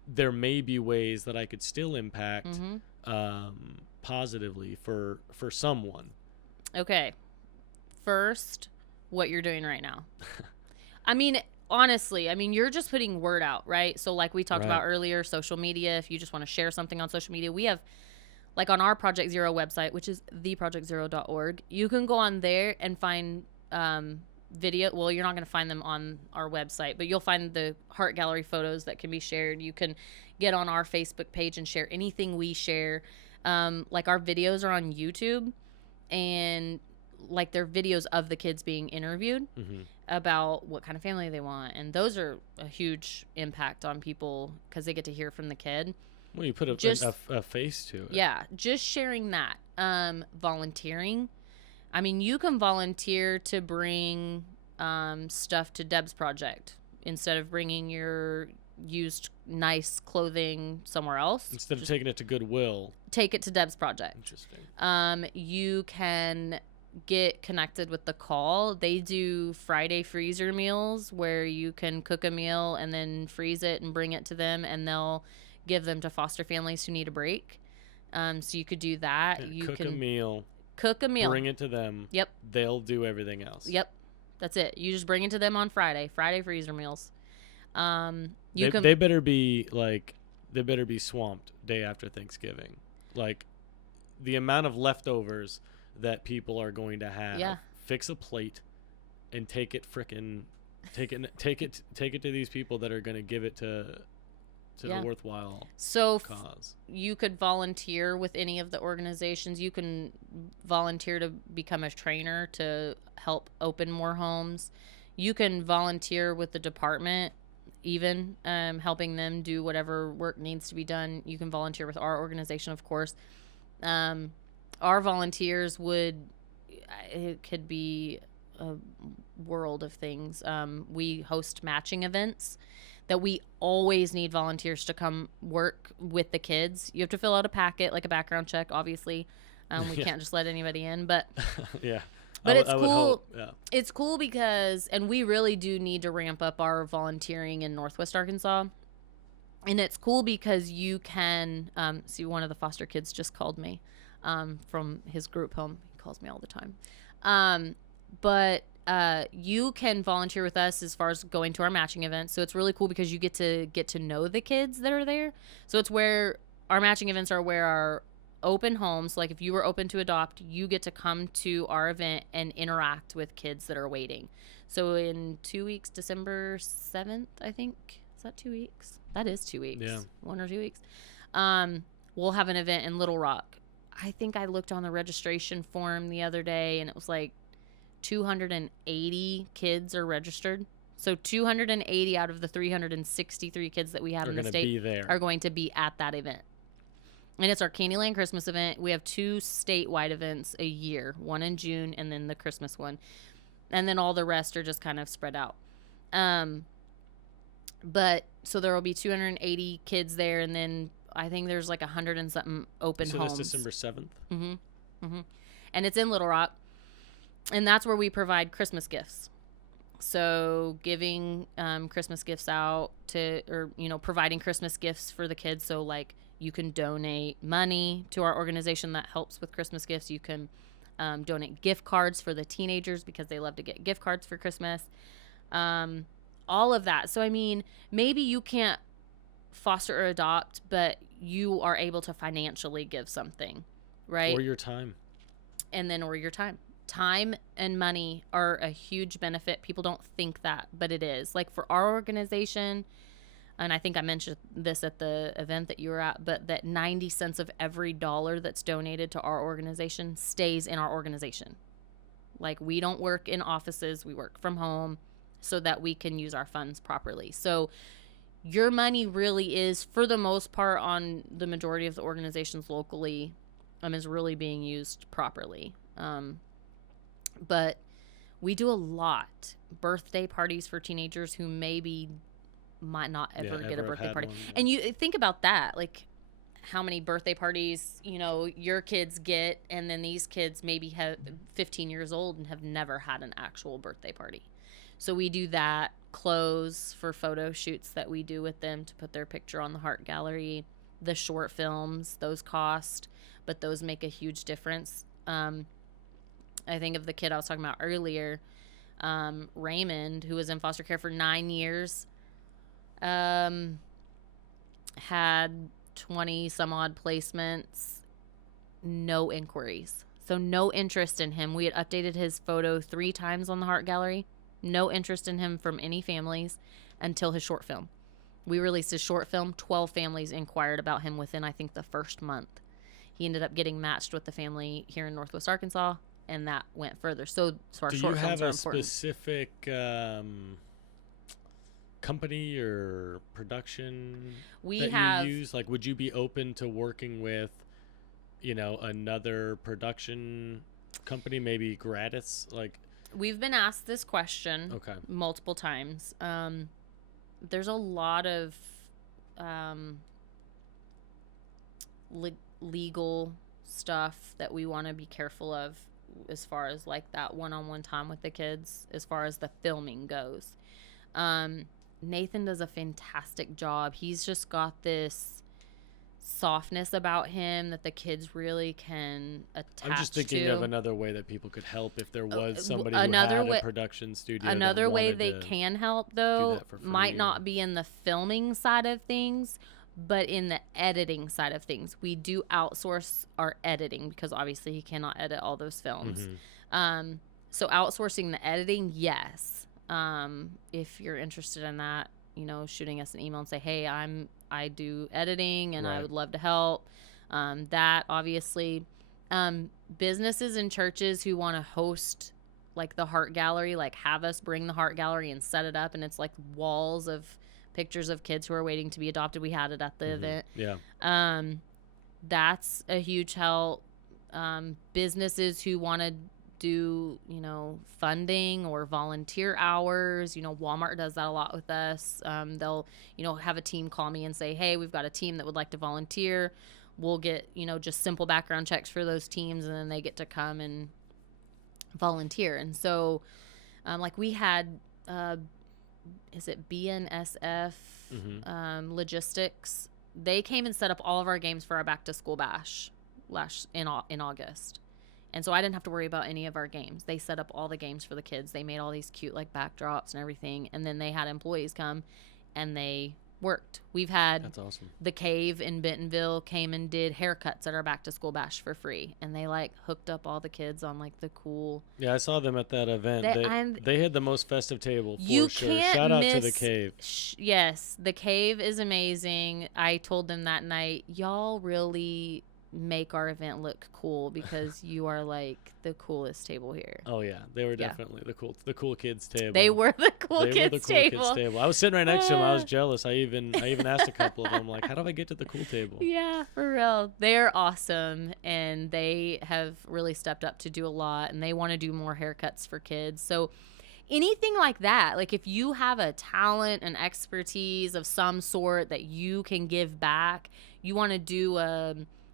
there may be ways that I could still impact positively for someone. Okay. First, what you're doing right now. I mean, honestly, you're just putting word out, right? So like we talked about earlier, social media, if you just want to share something on social media, we have, like, on our Project Zero website, which is theprojectzero.org, you can go on there and find video. Well, you're not going to find them on our website, but you'll find the Heart Gallery photos that can be shared. You can get on our Facebook page and share anything we share. Like, our videos are on YouTube, and like, they're videos of the kids being interviewed about what kind of family they want, and those are a huge impact on people because they get to hear from the kid. Well, you put a face to it. Yeah, just sharing that. Volunteering. You can volunteer to bring stuff to Deb's project instead of bringing your used nice clothing somewhere else. Instead of taking it to Goodwill, take it to Deb's project. Interesting. You can get connected with the call. They do Friday freezer meals where you can cook a meal and then freeze it and bring it to them, and they'll give them to foster families who need a break. So you could do that. Yeah, you cook can a meal, Cook a meal. Bring it to them. Yep. They'll do everything else. Yep. That's it. You just bring it to them on Friday. Friday freezer meals. They better be like, they better be swamped day after Thanksgiving. Like, the amount of leftovers that people are going to have. Yeah. Fix a plate and take it to these people that are going to give it to the worthwhile cause. You could volunteer with any of the organizations. You can volunteer to become a trainer to help open more homes. You can volunteer with the department, even helping them do whatever work needs to be done. You can volunteer with our organization, of course. Our volunteers it could be a world of things. We host matching events that we always need volunteers to come work with the kids. You have to fill out a packet, like a background check, obviously. We can't just let anybody in, but yeah. But it's cool. Yeah. It's cool because, and we really do need to ramp up our volunteering in Northwest Arkansas. And it's cool because you can see, one of the foster kids just called me from his group home. He calls me all the time. But you can volunteer with us as far as going to our matching events. So it's really cool because you get to know the kids that are there. So it's where our matching events are, where our open homes, like if you were open to adopt, you get to come to our event and interact with kids that are waiting. So in 2 weeks, December 7th, I think. Is that 2 weeks? That is 2 weeks. Yeah. 1 or 2 weeks. We'll have an event in Little Rock. I think I looked on the registration form the other day, and it was like 280 kids are registered. So 280 out of the 363 kids that we have in the state are going to be at that event. And it's our Candyland Christmas event. We have 2 statewide events a year, one in June and then the Christmas one. And then all the rest are just kind of spread out. But so there will be 280 kids there, and then I think there's like 100 and something open homes. So that's December 7th? Mm-hmm. Mm-hmm. And it's in Little Rock. And that's where we provide Christmas gifts. So giving Christmas gifts out providing Christmas gifts for the kids. So like you can donate money to our organization that helps with Christmas gifts. You can donate gift cards for the teenagers because they love to get gift cards for Christmas. All of that. So, I mean, maybe you can't foster or adopt, but you are able to financially give something, right? Or your time. Or your time. Time and money are a huge benefit. People don't think that, but it is. Like for our organization, and I think I mentioned this at the event that you were at, but that 90 cents of every dollar that's donated to our organization stays in our organization. Like we don't work in offices, we work from home so that we can use our funds properly. So your money really is, for the most part, on the majority of the organizations locally, is really being used properly. But we do a lot. Birthday parties for teenagers who maybe might not ever get a birthday party. One, yeah. And you think about that, like how many birthday parties, your kids get, and then these kids maybe have 15 years old and have never had an actual birthday party. So we do that. Clothes for photo shoots that we do with them to put their picture on the Heart Gallery. The short films, those cost, but those make a huge difference. I think of the kid I was talking about earlier, Raymond, who was in foster care for 9 years, had 20 some odd placements, no inquiries. So no interest in him. We had updated his photo 3 times on the Heart Gallery. No interest in him from any families until his short film. We released his short film. 12 families inquired about him within, I think, the first month. He ended up getting matched with the family here in Northwest Arkansas, and that went further. So our short films are important. Do you have a specific company or production you use? Like, would you be open to working with, another production company, maybe gratis? Like, we've been asked this question multiple times. There's a lot of legal stuff that we want to be careful of as far as like that one-on-one time with the kids, as far as the filming goes. Nathan does a fantastic job. He's just got this softness about him that the kids really can attach I'm just thinking to. of another way that people could help if there was somebody another who had way, a production studio. another that way wanted they to can help, do though, that for free might or- not be in the filming side of things, but in the editing side of things. We do outsource our editing because obviously he cannot edit all those films. So outsourcing the editing, yes. If you're interested in that, shooting us an email and say, hey, I do editing and I Right. would love to help. That obviously, businesses and churches who want to host like the Heart Gallery, like have us bring the Heart Gallery and set it up, and it's like walls of pictures of kids who are waiting to be adopted. We had it at the event. Yeah. That's a huge help. Businesses who want to do, funding or volunteer hours. Walmart does that a lot with us. They'll, have a team call me and say, hey, we've got a team that would like to volunteer. We'll get, just simple background checks for those teams, and then they get to come and volunteer. And so, like we had, is it BNSF Logistics? They came and set up all of our games for our back to school bash in August. And so I didn't have to worry about any of our games. They set up all the games for the kids. They made all these cute like backdrops and everything. And then they had employees come and they worked. We've had That's awesome. The Cave in Bentonville came and did haircuts at our back to school bash for free. And they like hooked up all the kids on like the cool. Yeah, I saw them at that event. They had the most festive table for you sure. Can't Shout out miss, to The Cave. Yes, The Cave is amazing. I told them that night, y'all really make our event look cool because you are like the coolest table here. Oh yeah, they were definitely the cool kids table. They were the cool kids table. I was sitting right next to them. I was jealous. I even asked a couple of them like, how do I get to the cool table? Yeah, for real. They're awesome, and they have really stepped up to do a lot, and they want to do more haircuts for kids. So anything like that, like if you have a talent and expertise of some sort that you can give back, you want to do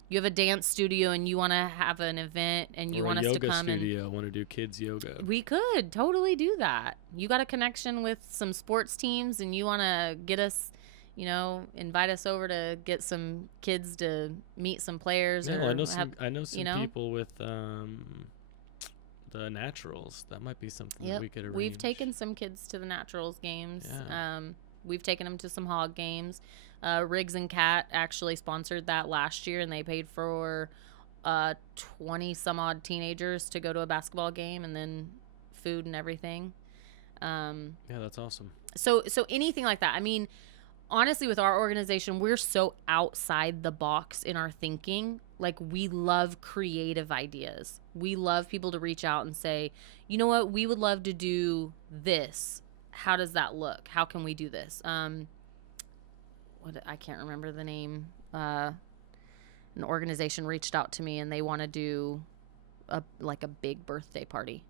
you have a dance studio and you want to have an event and you want us to come studio, want to do kids yoga. We could totally do that. You got a connection with some sports teams and you want to get us, invite us over to get some kids to meet some players. Yeah, or I know some people with the Naturals. That might be something that we could arrange. We've taken some kids to the Naturals games. Yeah. We've taken them to some Hog games. Riggs and Cat actually sponsored that last year, and they paid for 20 some odd teenagers to go to a basketball game and then food and everything. Yeah, that's awesome. So anything like that. I mean, honestly, with our organization, we're so outside the box in our thinking. Like, we love creative ideas. We love people to reach out and say, you know what, we would love to do this. How does that look? How can we do this? I can't remember the name. An organization reached out to me and they want to do a big birthday party,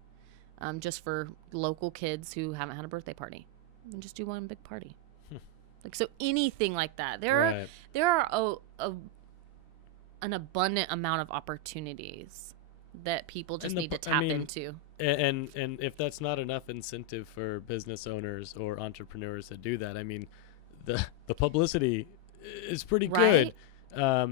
just for local kids who haven't had a birthday party, and just do one big party. Like, so anything like that. There are an abundant amount of opportunities that people just need to tap into. And if that's not enough incentive for business owners or entrepreneurs that do that, I mean, the publicity is pretty good.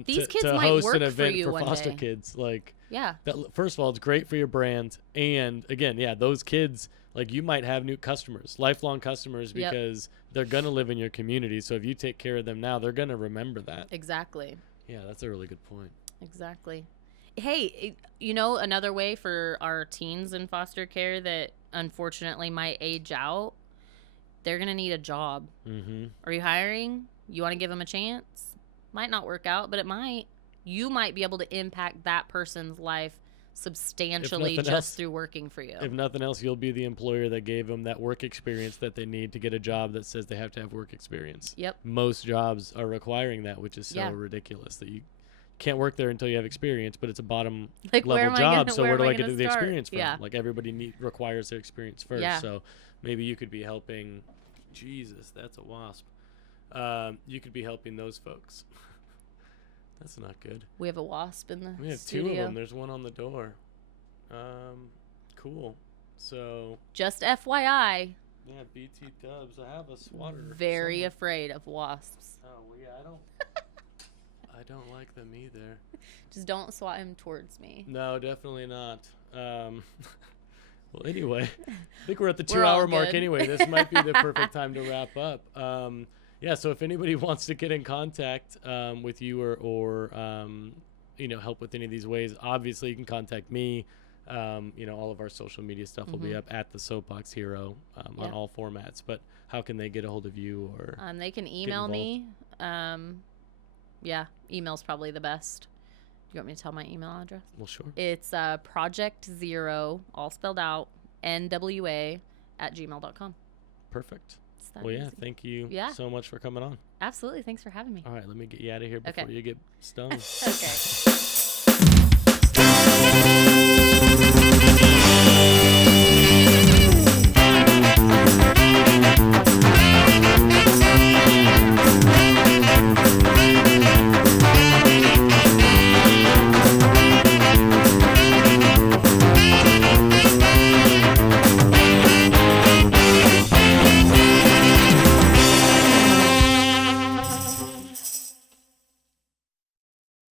These kids to might host work an event for you one foster day. kids, like Yeah. First of all, it's great for your brand, and again, those kids, like, you might have new customers, lifelong customers, because they're gonna live in your community. So if you take care of them now, they're gonna remember that. Exactly. Yeah, that's a really good point. Exactly. Hey, another way for our teens in foster care that unfortunately might age out, they're going to need a job. Mm-hmm. Are you hiring? You want to give them a chance? Might not work out, but it might. You might be able to impact that person's life substantially just through working for you. If nothing else, you'll be the employer that gave them that work experience that they need to get a job that says they have to have work experience. Yep. Most jobs are requiring that, which is so ridiculous that you can't work there until you have experience, but it's a bottom level job. So where do I get the experience from? Yeah. Like, everybody requires their experience first. Yeah. So maybe you could be helping. Jesus, that's a wasp. You could be helping those folks. That's not good. We have a wasp in the studio. We have two of them. There's one on the door. Cool. So. Just FYI. Yeah, BT Dubs. I have a swatter. Very afraid of wasps. Oh, well, yeah, I don't like them either. Just don't swat him towards me. No, definitely not. Well, anyway, I think we're at the We're all 2-hour mark good. anyway. This might be the perfect time to wrap up. Yeah, so if anybody wants to get in contact with you or help with any of these ways, obviously you can contact me. All of our social media stuff will be up at the Soapbox Hero on all formats. But how can they get a hold of you? Or they can email me. Email's probably the best. Do you want me to tell my email address? Well, sure. It's Project Zero, all spelled out, NWA @gmail.com. Perfect. Well, easy. Thank you so much for coming on. Absolutely. Thanks for having me. All right, let me get you out of here before you get stung. Okay.